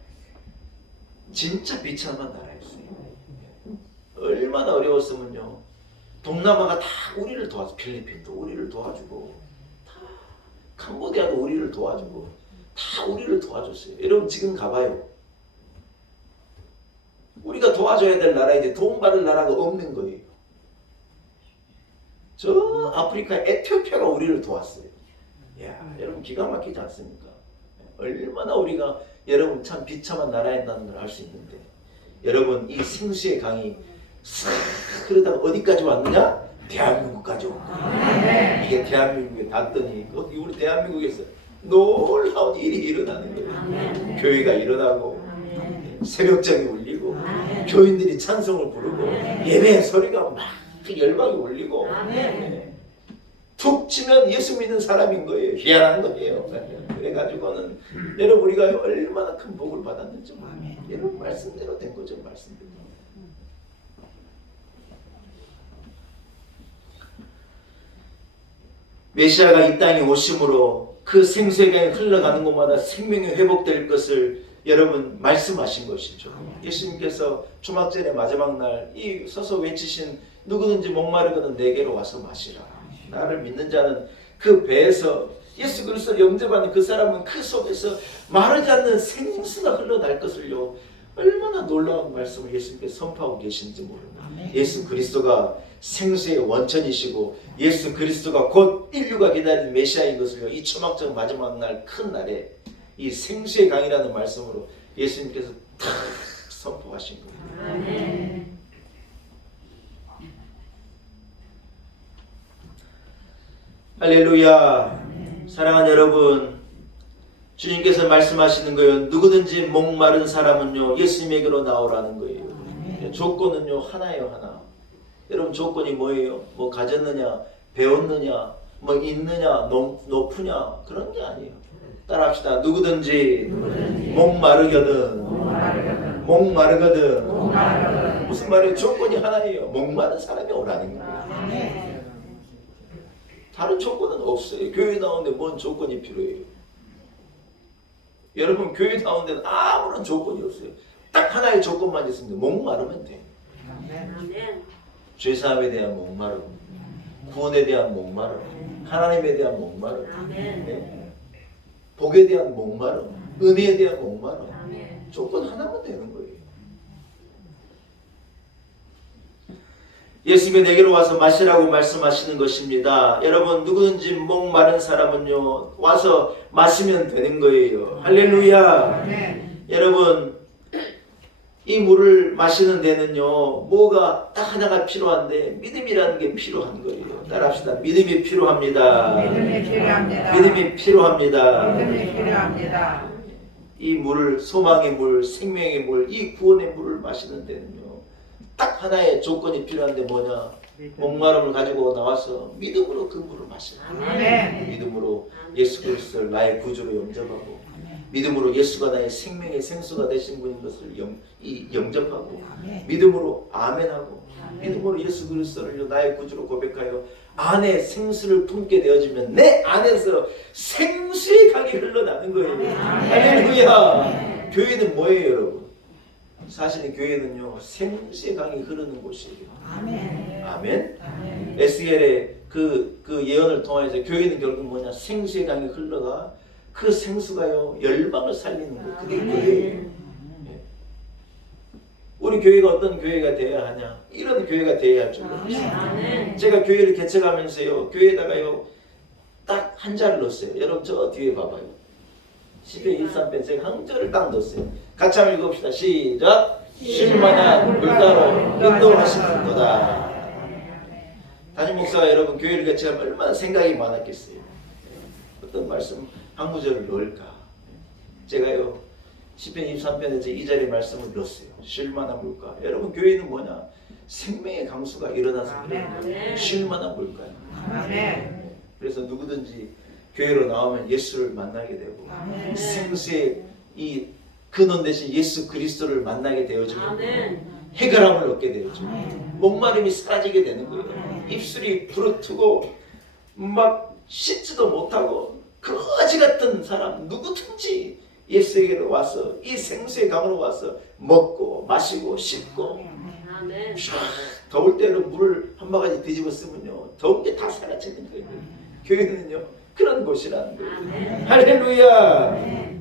비참한 나라였어요. 얼마나 어려웠으면요 동남아가 다 우리를 도와줘. 필리핀도 우리를 도와주고 다 캄보디아도 우리를 도와주고 다 우리를 도와줬어요. 여러분 지금 가봐요. 우리가 도와줘야 될 나라인데 도움 받을 나라가 없는 거예요. 저 아프리카 에티오피아가 우리를 도왔어요. 야, 여러분 기가 막히지 않습니까? 얼마나 우리가 여러분 참 비참한 나라였다는 걸 알 수 있는데 여러분 이 생수의 강이 싹 그러다가 어디까지 왔느냐? 대한민국까지 온 거예요. 이게 대한민국에 닿더니 우리 대한민국에서 놀라운 일이 일어나는 거예요. 교회가 일어나고 새벽장이 울리고 교인들이 찬송을 부르고 예배의 소리가 막 열방이 울리고 툭 치면 예수 믿는 사람인 거예요. 희한한 거예요. 그래가지고는 여러분 우리가 얼마나 큰 복을 받았는지 몰라요. 여러분 말씀대로 된 거죠. 말씀대로. 메시아가 이 땅에 오심으로 그 생수의 강이 흘러가는 곳마다 생명이 회복될 것을 여러분 말씀하신 것이죠. 예수님께서 초막절의 마지막 날 이 서서 외치신 누구든지 목마르거든 내게로 와서 마시라. 나를 믿는 자는 그 배에서 예수 그리스도를 영접하는 그 사람은 그 속에서 마르지 않는 생수가 흘러날 것을요. 얼마나 놀라운 말씀을 예수님께서 선포하고 계신지 모릅니다. 예수 그리스도가 생수의 원천이시고 예수 그리스도가 곧 인류가 기다리는 메시아인 것을요. 이 초막절 마지막 날 큰 날에 이 생수의 강이라는 말씀으로 예수님께서 탁 선포하신 거예요. 아멘. 할렐루야. 아멘. 사랑하는 여러분, 주님께서 말씀하시는 거예요. 누구든지 목마른 사람은요 예수님에게로 나오라는 거예요. 조건은요 하나예요, 하나. 여러분 조건이 뭐예요? 뭐 가졌느냐, 배웠느냐, 뭐 있느냐, 높으냐 그런 게 아니에요. 따라합시다. 누구든지 목마르거든. 무슨 말이에요? 조건이 하나예요. 목마른 사람이 오라는 거예요. 다른 조건은 없어요. 교회 나오는데 뭔 조건이 필요해요? 여러분 교회 나오는 데는 아무런 조건이 없어요. 딱 하나의 조건만 있습니다. 목마르면 돼요. 죄사함에 대한 목마름, 구원에 대한 목마름, 하나님에 대한 목마름, 네. 복에 대한 목마름, 은혜에 대한 목마름. 조건 하나만 되는 거예요. 예수님이 내게로 와서 마시라고 말씀하시는 것입니다. 여러분 누구든지 목마른 사람은요 와서 마시면 되는 거예요. 할렐루야. 여러분 이 물을 마시는 데는요 뭐가 딱 하나가 필요한데 믿음이라는 게 필요한 거예요. 따라합시다. 믿음이 필요합니다. 믿음이 필요합니다. 이 물을, 소망의 물, 생명의 물, 이 구원의 물을 마시는 데는요 딱 하나의 조건이 필요한데 뭐냐? 목마름을 가지고 나와서 믿음으로 그 물을 마시라. 믿음으로 예수 그리스도를 나의 구주로 영접하고 믿음으로 예수가 나의 생명의 생수가 되신 분인 것을 영접하고 믿음으로 아멘하고 믿음으로 예수 그리스도를 나의 구주로 고백하여 안에 생수를 품게 되어지면 내 안에서 생수의 강이 흘러나는 거예요. 할렐루야. 교회는 뭐예요, 여러분? 사실 교회는요 생수의 강이 흐르는 곳이에요. 아멘. SL의 그 예언을 통해서 교회는 결국 뭐냐? 생수의 강이 흘러가 그 생수가요 열방을 살리는 거예요. 그게 교회예요. 우리 교회가 어떤 교회가 되어야 하냐? 이런 교회가 되어야 할 줄로 믿습니다. 제가 교회를 개척하면서요 교회에다가요 딱 한 자를 넣었어요. 여러분 저 뒤에 봐봐요. 10편 23편 제가 한 절을 딱 넣었어요. 같이 한번 읽읍시다. 시작. 쉴만한 물가로 인도하시는도다. 담임 목사가 여러분 교회를 개척하면 얼마나 생각이 많았겠어요. 어떤 말씀 한 구절을 넣을까? 제가요 10편 23편에 이 자리에 말씀을 넣었어요. 쉴만한 물가. 여러분 교회는 뭐냐? 생명의 강수가 일어나서 그래요. 쉴만한 물가예요. 그래서 누구든지 교회로 나오면 예수를 만나게 되고 생수의 이 근원 대신 예수 그리스도를 만나게 되어지면 해결함을 얻게 되어지고 목마름이 사라지게 되는 거예요. 입술이 부르트고 막 씻지도 못하고 거지 같은 사람 누구든지 예수에게로 와서 이 생수의 강으로 와서 먹고 마시고 씻고 더울 때는 물을 한 바가지 뒤집어 쓰면요 더운 게 다 사라지는 거예요. 교회는요 그런 곳이라는 거예요. 할렐루야.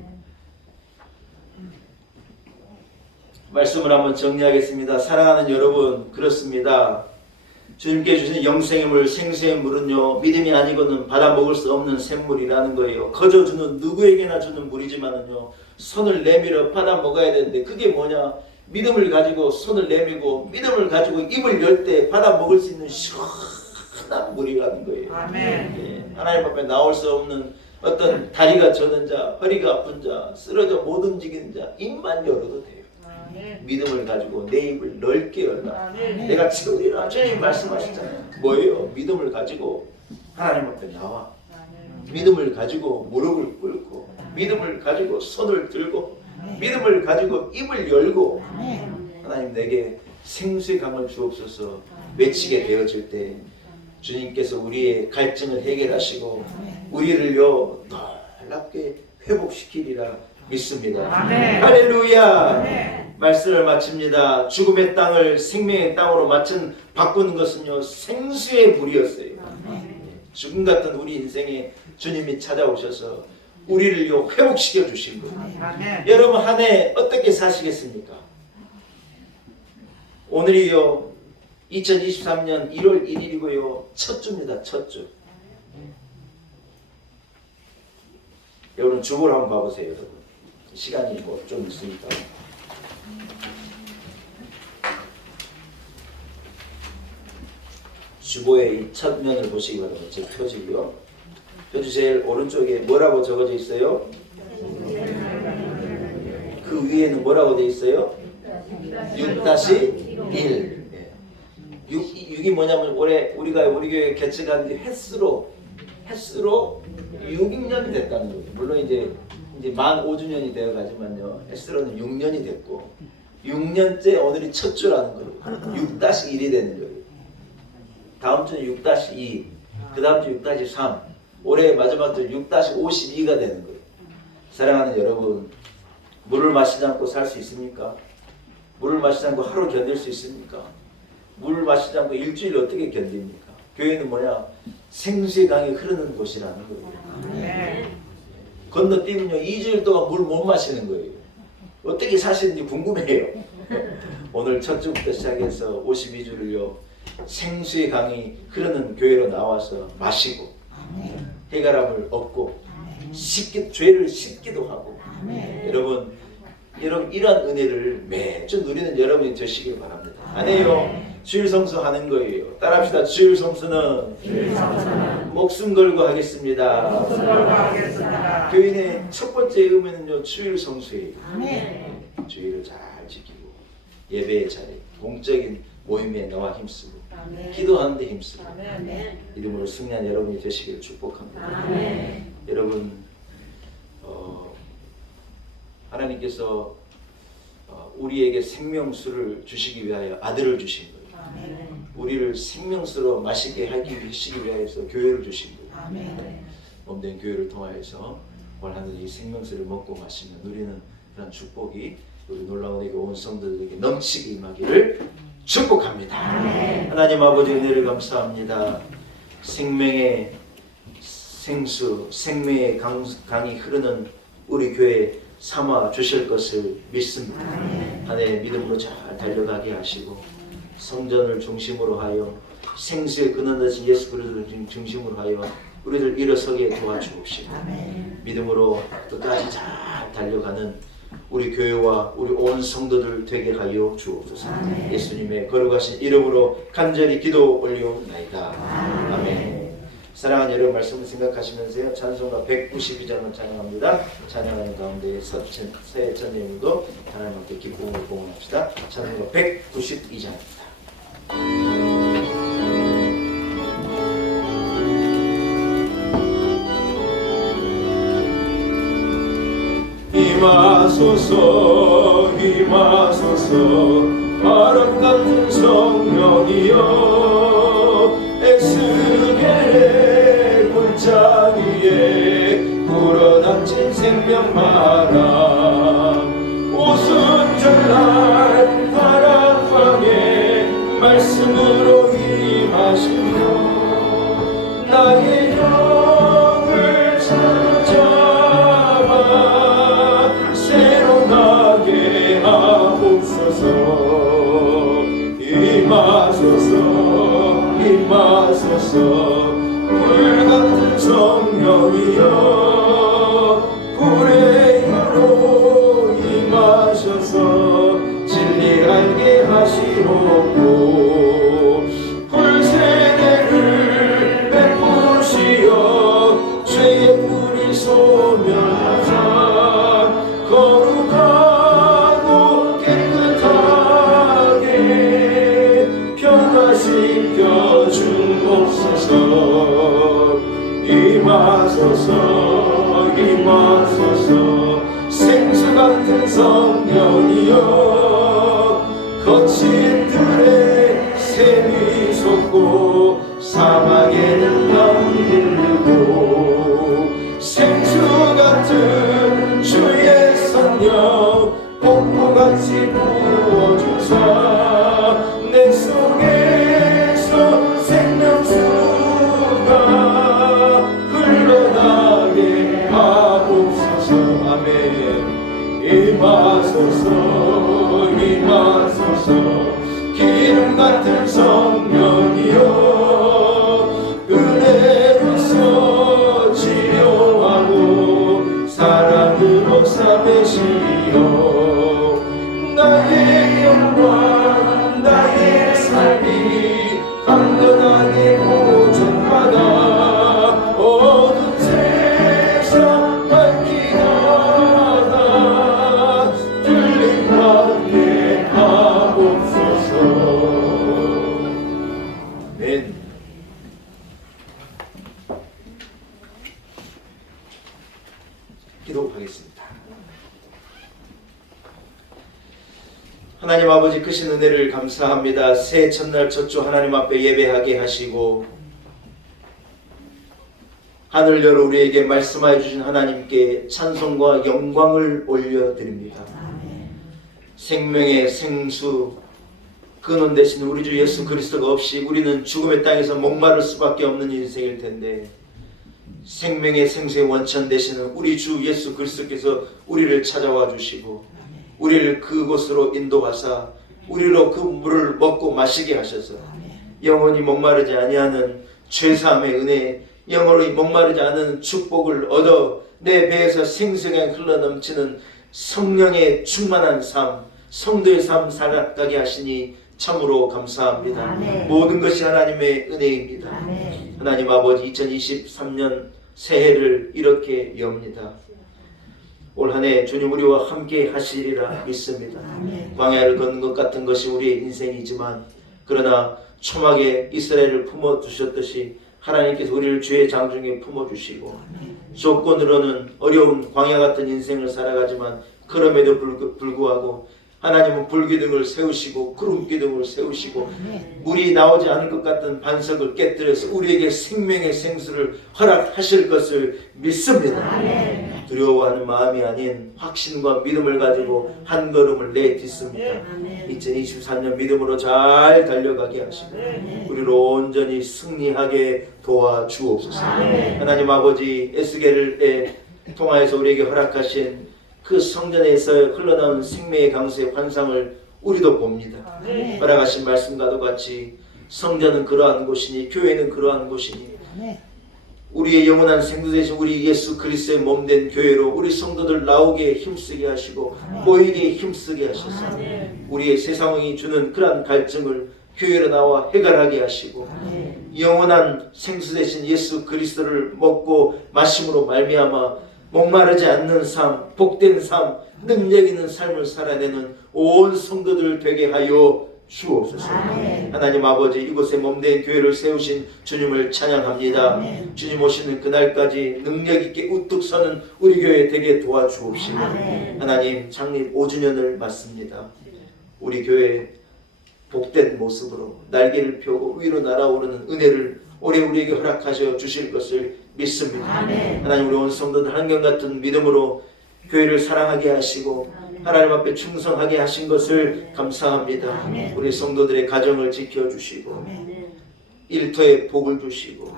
말씀을 한번 정리하겠습니다. 사랑하는 여러분, 그렇습니다. 주님께 주신 영생의 물, 생수의 물은요 믿음이 아니고는 받아 먹을 수 없는 샘물이라는 거예요. 거저 주는 누구에게나 주는 물이지만은요 손을 내밀어 받아 먹어야 되는데 그게 뭐냐? 믿음을 가지고 손을 내밀고 믿음을 가지고 입을 열 때 받아 먹을 수 있는 시원한 물이라는 거예요. 예, 하나님 앞에 나올 수 없는 어떤 다리가 저는 자, 허리가 아픈 자, 쓰러져 못 움직이는 자 입만 열어도 돼요. 믿음을 가지고 내 입을 넓게 열라. 내가 지금 일어나 주님 말씀하셨잖아요. 뭐예요? 믿음을 가지고 하나님 앞에 나와. 믿음을 가지고 무릎을 꿇고 믿음을 가지고 손을 들고 믿음을 가지고 입을 열고 하나님 내게 생수의 강을 주옵소서 외치게 되어질 때 주님께서 우리의 갈증을 해결하시고 우리를요 놀랍게 회복시키리라 믿습니다. 할렐루야. 말씀을 마칩니다. 죽음의 땅을 생명의 땅으로 바꾸는 것은요 생수의 물이었어요. 죽음 같은 우리 인생에 주님이 찾아오셔서 우리를요 회복시켜 주신 거예요. 여러분 한 해 어떻게 사시겠습니까? 오늘이요 2023년 1월 1일이고요 첫 주입니다. 첫 주. 여러분 주보를 한번 봐보세요. 여러분 시간이 뭐 좀 있으니까. 주보의 이 첫 면을 보시기 바랍니다. 제 표지고요. 표지 제일 오른쪽에 뭐라고 적어져 있어요? 위에는 뭐라고 돼 있어요? 6-1. 6이 뭐냐면 올해 우리가 우리 교회 개척한 게 횟수로 6년이 됐다는 거예요. 물론 이제 만 5주년이 되어가지만요. 횟수로는 6년이 됐고 6년째 오늘이 첫 주라는 거예요. 6-1이 되는 거예요. 다음 주는 6-2, 그 다음 주 6-3, 올해 마지막 주 6-52가 되는 거예요. 사랑하는 여러분, 물을 마시지 않고 살 수 있습니까? 물을 마시지 않고 하루 견딜 수 있습니까? 물을 마시지 않고 일주일 어떻게 견딥니까? 교회는 뭐냐? 생수의 강이 흐르는 곳이라는 거예요. 건너뛰면요 2주일 동안 물 못 마시는 거예요. 어떻게 사시는지 궁금해요. 오늘 첫 주부터 시작해서 52주를요 생수의 강이 흐르는 교회로 나와서 마시고 해결함을 얻고 죄를 씻기도 하고 여러분 이러한 은혜를 매주 누리는 여러분이 되시길 바랍니다. 아니에요. 주일 성수 하는 거예요. 따라합시다. 주일 성수는 목숨 걸고 하겠습니다. 교인의 첫 번째 의무는요 주일 성수예요. 주일을 잘 지키고 예배의 자리, 공적인 모임에 나와 힘쓰고 기도하는데 힘쓰고 이름으로 승리한 여러분이 되시기를 축복합니다. 여러분 하나님께서 우리에게 생명수를 주시기 위하여 아들을 주신 거예요. 우리를 생명수로 마시게 하시기 위하여서 교회를 주신 거예요. 몸된 교회를 통하여서 오늘 하늘 이 생명수를 먹고 마시며 누리는 그런 축복이 우리 놀라운 에게 온 성도들에게 넘치게 임하기를 축복합니다. 하나님 아버지 은혜를 감사합니다. 생명의 생수, 생명의 강이 흐르는 우리 교회에 삼아 주실 것을 믿습니다. 한 해 믿음으로 잘 달려가게 하시고 성전을 중심으로 하여 생수의 근원 되신 예수 그리스도를 중심으로 하여 우리를 일어서게 도와주옵시고 믿음으로 끝까지 잘 달려가는 우리 교회와 우리 온 성도들 되게 하여 주옵소서. 예수님의 거룩하신 이름으로 간절히 기도 올리옵나이다. 아멘. 사랑하는 여러분 말씀을 생각하시면서요 찬송가 192장을 찬양합니다. 찬양하는 가운데 새 천년님도 하나님 앞에 기쁨을 공헌합시다. 찬송가 192장입니다. 임하소서 임하소서 바람 같은 성령이여 에스겔의 골짜 위에 불어닥친 생명바람 오순절날 바람방에 말씀으로 임하시며 나의 영을 사로잡아 새로 나게 하옵소서. 임하소서 임하소서 불같은 성령이여 불의 혀로 임하셔서 진리 알게 하시옵고 불세대를 베푸시어 죄의 뿌리 소멸하사 거룩하고 깨끗하게 변화시켜 주옵소서. 임하소서 임하소서 생수 같은 성령이여 거친 들에 샘이 솟고 사막에는 남이 흐르고 생수 같은 주의 성령 폭포같이 부어주사 내 속에서 생명수가 흘러나게 하옵소서. 아멘. 임하소서 임하소서 기름 같은 성령이여 은혜 기도하겠습니다. 하나님 아버지 크신 은혜를 감사합니다. 새해 첫날 첫주 하나님 앞에 예배하게 하시고 하늘 열어 우리에게 말씀하여 주신 하나님께 찬송과 영광을 올려드립니다. 생명의 생수 근원 되신 우리 주 예수 그리스도가 없이 우리는 죽음의 땅에서 목마를 수밖에 없는 인생일 텐데 생명의 생수의 원천 되시는 우리 주 예수 그리스도께서 우리를 찾아와 주시고 우리를 그곳으로 인도하사 우리로 그 물을 먹고 마시게 하셔서 영원히 목마르지 아니하는 죄사함의 은혜, 영원히 목마르지 않은 축복을 얻어 내 배에서 생수가 흘러넘치는 성령의 충만한 삶, 성도의 삶 살아가게 하시니 참으로 감사합니다. 모든 것이 하나님의 은혜입니다. 하나님 아버지 2023년 새해를 이렇게 엽니다. 올 한 해 주님 우리와 함께 하시리라 믿습니다. 광야를 걷는 것 같은 것이 우리의 인생이지만 그러나 초막에 이스라엘을 품어주셨듯이 하나님께서 우리를 죄의 장중에 품어주시고 조건으로는 어려운 광야 같은 인생을 살아가지만 그럼에도 불구하고 하나님은 불기둥을 세우시고 구름기둥을 세우시고 물이 나오지 않을 것 같은 반석을 깨뜨려서 우리에게 생명의 생수를 허락하실 것을 믿습니다. 두려워하는 마음이 아닌 확신과 믿음을 가지고 한 걸음을 내딛습니다. 2023년 믿음으로 잘 달려가게 하시고 우리를 온전히 승리하게 도와주옵소서. 하나님 아버지 에스겔을 통하여서 우리에게 허락하신 그 성전에서 흘러나오는 생명의 강수의 환상을 우리도 봅니다. 허락하신 말씀과도 같이 성전은 그러한 곳이니 교회는 그러한 곳이니 우리의 영원한 생수 되신 우리 예수 그리스도의 몸된 교회로 우리 성도들 나오게 힘쓰게 하시고 모이게 힘쓰게 하셔서 우리의 세상이 주는 그러한 갈증을 교회로 나와 해결하게 하시고 영원한 생수 되신 예수 그리스도를 먹고 마심으로 말미암아 목마르지 않는 삶, 복된 삶, 능력 있는 삶을 살아내는 온 성도들 되게 하여 주옵소서. 하나님 아버지 이곳에 몸된 교회를 세우신 주님을 찬양합니다. 주님 오시는 그날까지 능력 있게 우뚝 서는 우리 교회 되게 도와주옵시고 하나님 창립 5주년을 맞습니다. 우리 교회 복된 모습으로 날개를 펴고 위로 날아오르는 은혜를 올해 우리에게 허락하셔 주실 것을 믿습니다. 하나님 우리 온 성도들 한결같은 믿음으로 교회를 사랑하게 하시고 하나님 앞에 충성하게 하신 것을 감사합니다. 우리 성도들의 가정을 지켜주시고 일터에 복을 주시고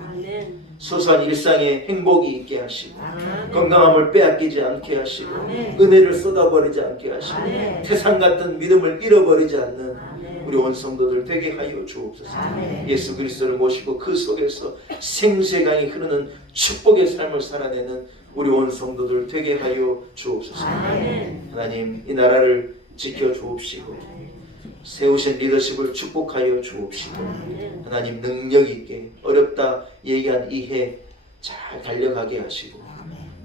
소소한 일상에 행복이 있게 하시고 건강함을 빼앗기지 않게 하시고 은혜를 쏟아버리지 않게 하시고 태산 같은 믿음을 잃어버리지 않는 우리 온 성도들 되게 하여 주옵소서. 예수 그리스도를 모시고 그 속에서 생수의 강이 흐르는 축복의 삶을 살아내는 우리 온 성도들 되게 하여 주옵소서. 하나님 이 나라를 지켜 주옵시고 세우신 리더십을 축복하여 주옵시고 하나님 능력 있게 어렵다 얘기한 이 해 잘 달려가게 하시고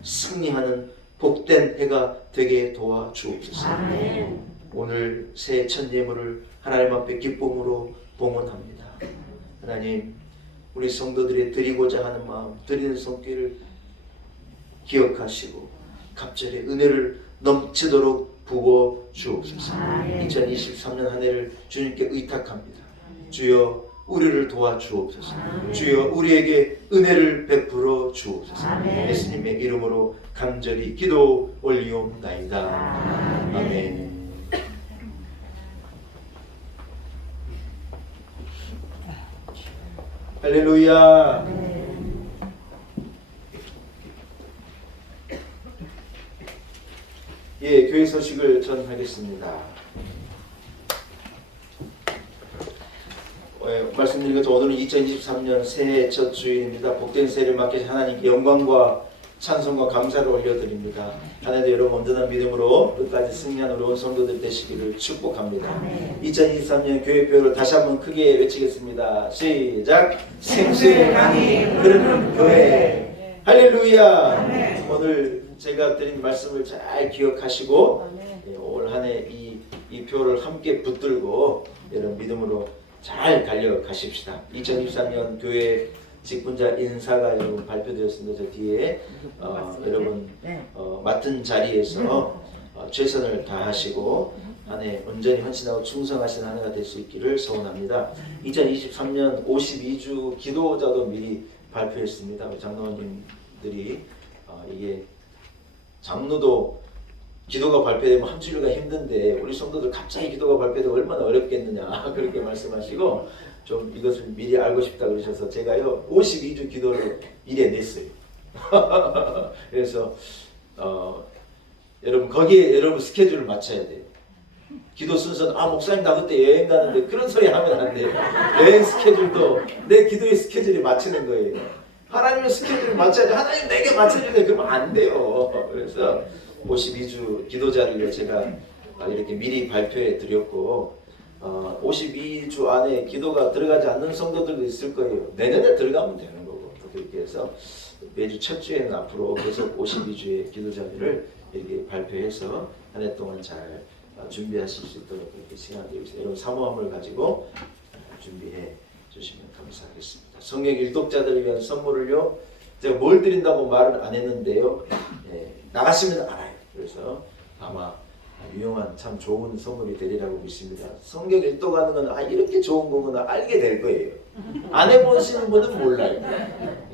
승리하는 복된 해가 되게 도와 주옵소서. 오늘 새해 첫 예물을 하나님 앞에 기쁨으로 봉헌합니다. 하나님 우리 성도들이 드리고자 하는 마음 드리는 손길을 기억하시고 갑절에 은혜를 넘치도록 부어 주옵소서. 2023년 한 해를 주님께 의탁합니다. 주여 우리를 도와주옵소서. 주여 우리에게 은혜를 베풀어 주옵소서. 예수님의 이름으로 간절히 기도 올리옵나이다. 아멘. 할렐루야. 예, 교회 소식을 전하겠습니다. 말씀드린 것처럼 오늘은 2023년 새해 첫 주일입니다. 복된 새해를 맞게 하나님께 영광과 찬송과 감사를 올려드립니다. 한 해도 여러분 온전한 믿음으로 끝까지 승리하는 우리 온 성도들 되시기를 축복합니다. 2023년 교회표를 다시 한번 크게 외치겠습니다. 시작! 생수의 강이 흐르는 교회. 할렐루야. 오늘 제가 드린 말씀을 잘 기억하시고 올 한 해 이 표를 함께 붙들고 여러분 믿음으로 잘 달려가십시다. 2023년 교회 직분자 인사가 여러분 발표되었습니다. 저 뒤에 여러분 맡은 자리에서 최선을 다하시고 한 해 온전히 헌신하고 충성하신 한 해가 될 수 있기를 소원합니다. 2023년 52주 기도자도 미리 발표했습니다. 장로님들이 이게 장로도 기도가 발표되면 한 주일가 힘든데 우리 성도들 갑자기 기도가 발표되면 얼마나 어렵겠느냐 그렇게 말씀하시고 좀 이것을 미리 알고 싶다 그러셔서 제가요 52주 기도를 미리 냈어요. 그래서 여러분 거기에 여러분 스케줄을 맞춰야 돼요. 기도 순서는 목사님 나 그때 여행 가는데 그런 소리 하면 안 돼요. 여행 스케줄도 내 기도의 스케줄이 맞추는 거예요. 하나님의 스케줄을 맞춰야지 하나님 내게 맞춰주래 그러면 안 돼요. 그래서 52주 기도자를 제가 이렇게 미리 발표해 드렸고 52주 안에 기도가 들어가지 않는 성도들도 있을 거예요. 내년에 들어가면 되는 거고 그렇게 해서 매주 첫 주에는 앞으로 계속 52주의 기도자들을 이렇게 발표해서 한 해 동안 잘 준비하실 수 있도록 그렇게 시간을 드리겠습니다. 여러분 사모함을 가지고 준비해 주시면 감사하겠습니다. 성경 일독자들을 위한 선물을요 제가 뭘 드린다고 말을 안 했는데요 나가시면 알아요. 그래서 아마 유용한 참 좋은 선물이 되리라고 믿습니다. 성경 일독하는 건 이렇게 좋은 거구나 알게 될 거예요. 안 해보시는 분은 몰라요.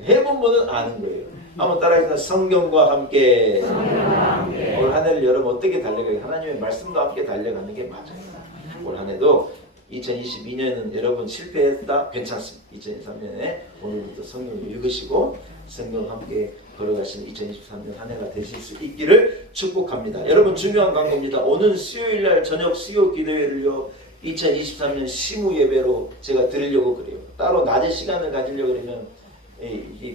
해본 분은 아는 거예요. 한번 따라해서 성경과 함께 올 한 해를 여러분 어떻게 달려가요? 하나님의 말씀과 함께 달려가는 게 맞아요. 올 한 해도 2022년은 여러분 실패했다 괜찮습니다. 2023년에 오늘부터 성경을 읽으시고 성경과 함께 걸어가시는 2023년 한 해가 되실 수 있기를 축복합니다. 여러분 중요한 광고입니다. 오는 수요일날 저녁 수요 기도회를요 2023년 시무 예배로 제가 드리려고 그래요. 따로 낮에 시간을 가지려고 그러면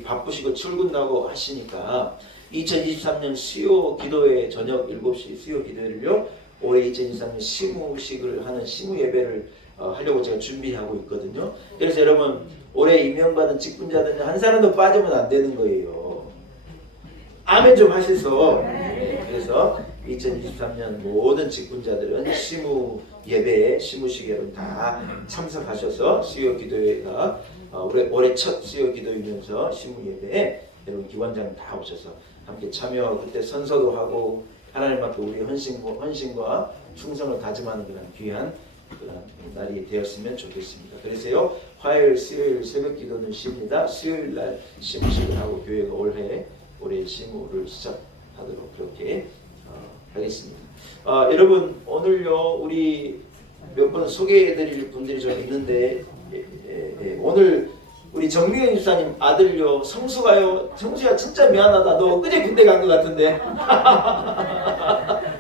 바쁘시고 출근하고 하시니까 2023년 수요 기도회 저녁 7시 수요 기도회를요 올해 2023년 시무식을 하는 시무 예배를 하려고 제가 준비하고 있거든요. 그래서 여러분 올해 임명받은 직분자들은 한 사람도 빠지면 안 되는 거예요. 아멘 좀 하셔서 그래서 2023년 모든 직분자들은 시무 예배에 시무식에 다 참석하셔서 수요 기도회가 올해 첫 수요 기도이면서 시무 예배에 여러분 기관장 다 오셔서 함께 참여 그때 선서도 하고 하나님 앞에 우리 헌신과 충성을 다짐하는 그런 귀한 그런 날이 되었으면 좋겠습니다. 그래서요 화요일, 수요일 새벽 기도는 쉽니다. 수요일 날 시무식을 하고 교회가 올해 시무를 시작하도록 그렇게 하겠습니다. 여러분 오늘요 우리 몇 번 소개해드릴 분들이 좀 있는데 오늘 우리 정미경 집사님 아들요 성수가요 성수야 진짜 미안하다 너 엊그제 군대 간 것 같은데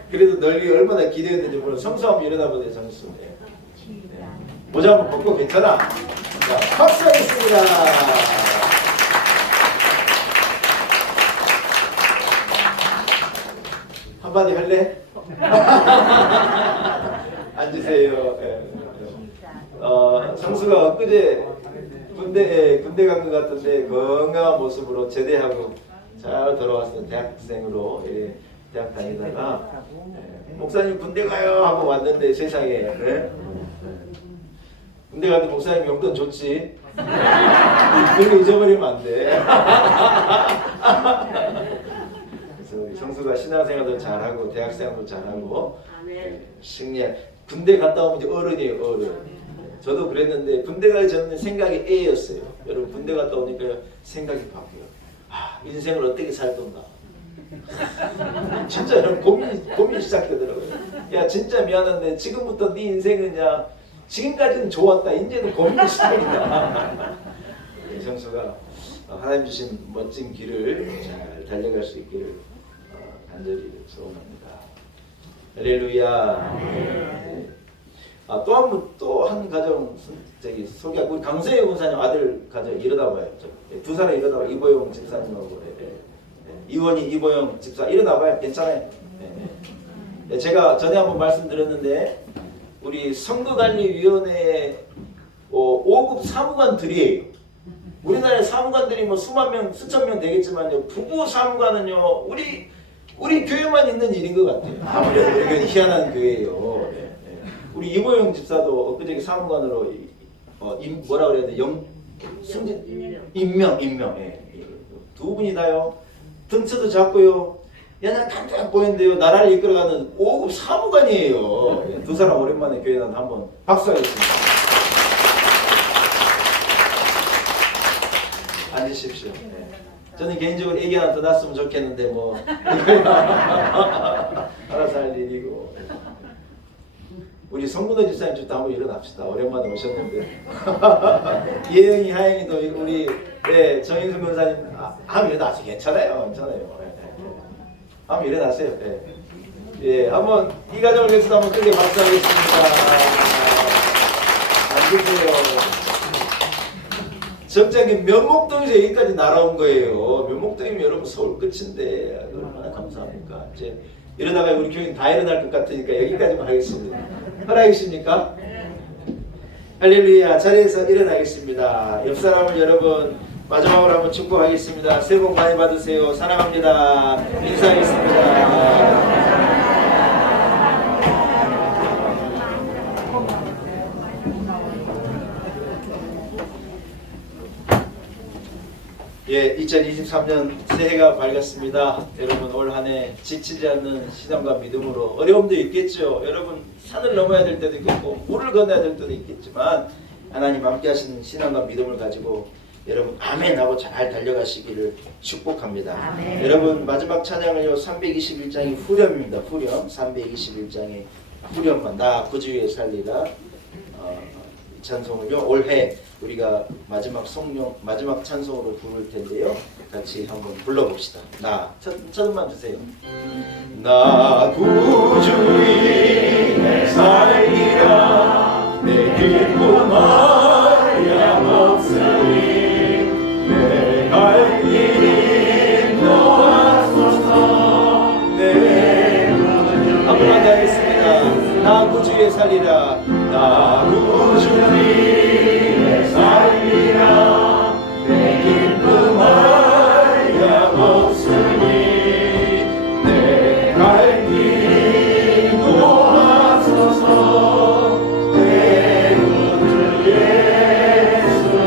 그래도 널리 얼마나 기대했는지 몰라. 성수 한번 일어나보세요. 성수 모자 한번 벗고 괜찮아? 자 박수 하겠습니다. 한마디 할래? 앉으세요. 성수가 엊그제 군대 간 것 같은데 건강한 모습으로 제대하고 잘 돌아왔어요. 대학생으로 대학 다니다가 목사님 군대 가요 하고 왔는데 세상에 군대 가는데 목사님 용돈 좋지? 그걸 잊어버리면 안 돼. 그래서 우리 성수가 신앙생활도 잘하고 대학생활도 잘하고 승리한 군대 갔다 오면 이제 어른이에요. 어른. 저도 그랬는데 군대 가기 전에 생각이 애였어요. 여러분 군대 갔다 오니까 생각이 바뀌어요. 인생을 어떻게 살 건가. 진짜 여러분 고민이 시작되더라고요. 야 진짜 미안한데 지금부터 네 인생은 지금까지는 좋았다. 이제는 고민이 시작이다. 성수가 하나님 주신 멋진 길을 잘 달려갈 수 있기를 간절히 소원합니다. 할렐루야. 네. 또 한 가정 소개하고 우리 강세영 권사님 아들 가정 일어나 봐요. 두 사람 일어나 봐요. 이보영 집사님하고 이원희 이보영 집사 일어나 봐요. 괜찮아요. 제가 전에 한번 말씀드렸는데 우리 선거관리위원회 5급 사무관들이에요. 우리나라의 사무관들이 뭐 수만 명, 수천 명 되겠지만요. 부부 사무관은요 우리 교회만 있는 일인 것 같아요. 아무래도 이건 희한한 교회예요. 우리 이보영 집사도 엊그저께 사무관으로 뭐라 그래야 돼? 승진 임명 예. 두 분이 다요. 등치도 작고요. 그냥 깜짝 보이는데요. 나라를 이끌어가는 5급 사무관이에요. 예, 두 사람 오랜만에 교회 나서 한번 박수하겠습니다. 앉으십시오. 예. 저는 개인적으로 애기 하나 더 낳았으면 좋겠는데 뭐 알아서 할 일이고. 우리 성문호 집사님 좀 한번 일어납시다. 오랜만에 오셨는데. 예영이, 하영이도 우리 정인수 변사님 한번 일어나세요. 괜찮아요. 괜찮아요. 한번 일어나세요. 예, 한번 이 가정을 위해서 한번 크게 박수하겠습니다. 앉으세요. 적장님 면목동에서 여기까지 날아온 거예요. 면목동이면 여러분 서울 끝인데 얼마나 감사합니까? 이제 이러다가 우리 교인 다 일어날 것 같으니까 여기까지만 하겠습니다. 허락이십니까? 할렐루야. 자리에서 일어나겠습니다. 옆 사람을 여러분 마지막으로 한번 축복하겠습니다. 새해 복 많이 받으세요. 사랑합니다. 인사하겠습니다. 예, 2023년 새해가 밝았습니다. 여러분 올 한 해 지치지 않는 신앙과 믿음으로 어려움도 있겠죠. 여러분 산을 넘어야 될 때도 있겠고 물을 건너야 될 때도 있겠지만 하나님 함께 하시는 신앙과 믿음을 가지고 여러분 아멘 하고 잘 달려가시기를 축복합니다. 아멘. 여러분 마지막 찬양은요 321장이 후렴입니다. 후렴 321장의 후렴만 나 구주에 살리라 찬송을요 올해 우리가 마지막 찬송으로 부를 텐데요. 같이 한번 불러봅시다. 첫 음만 주세요. 나 구주의 살리라 내 기쁨 하염없으니 내 갈 길이 놓아소서 내 한번 하겠습니다. 나 구주의 살리라 나 구주의 살리라 내 기쁨 하염없으니 내 갈 길이 놓아소서 내 구주 예수여.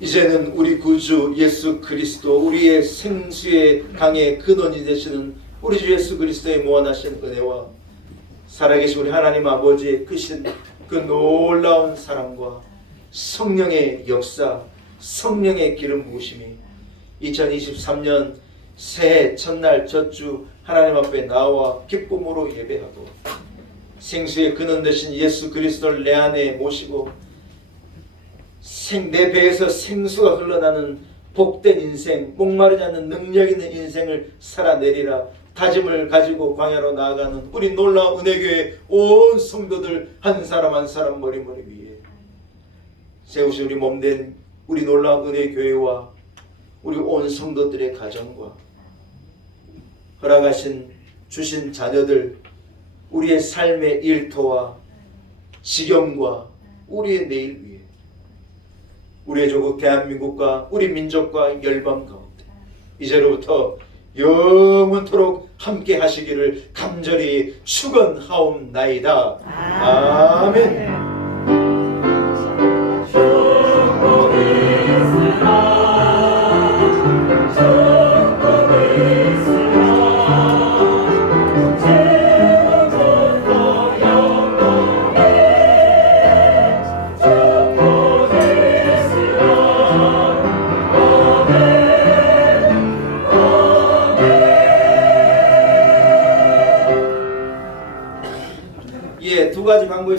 이제는 우리 구주 예수 그리스도 우리의 생수의 강의 근원이 되시는 우리 주 예수 그리스도의 무한하신 은혜와 살아계신 우리 하나님 아버지의 크신 그 놀라운 사랑과 성령의 역사, 성령의 기름 부으심이 2023년 새해 첫날 첫주 하나님 앞에 나와 기쁨으로 예배하고 생수의 근원 되신 예수 그리스도를 내 안에 모시고 내 배에서 생수가 흘러나는 복된 인생, 목마르지 않는 능력 있는 인생을 살아내리라 다짐을 가지고 광야로 나아가는 우리 놀라운 은혜교회 온 성도들 한 사람 한 사람 머리머리 위에 세우신 우리 몸된 우리 놀라운 은혜교회와 우리 온 성도들의 가정과 허락하신 주신 자녀들 우리의 삶의 일터와 지경과 우리의 내일 위해 우리의 조국 대한민국과 우리 민족과 열방 가운데 이제로부터 영원토록 함께 하시기를 간절히 축원하옵나이다. 아멘. 두 가지 광고 있습니다.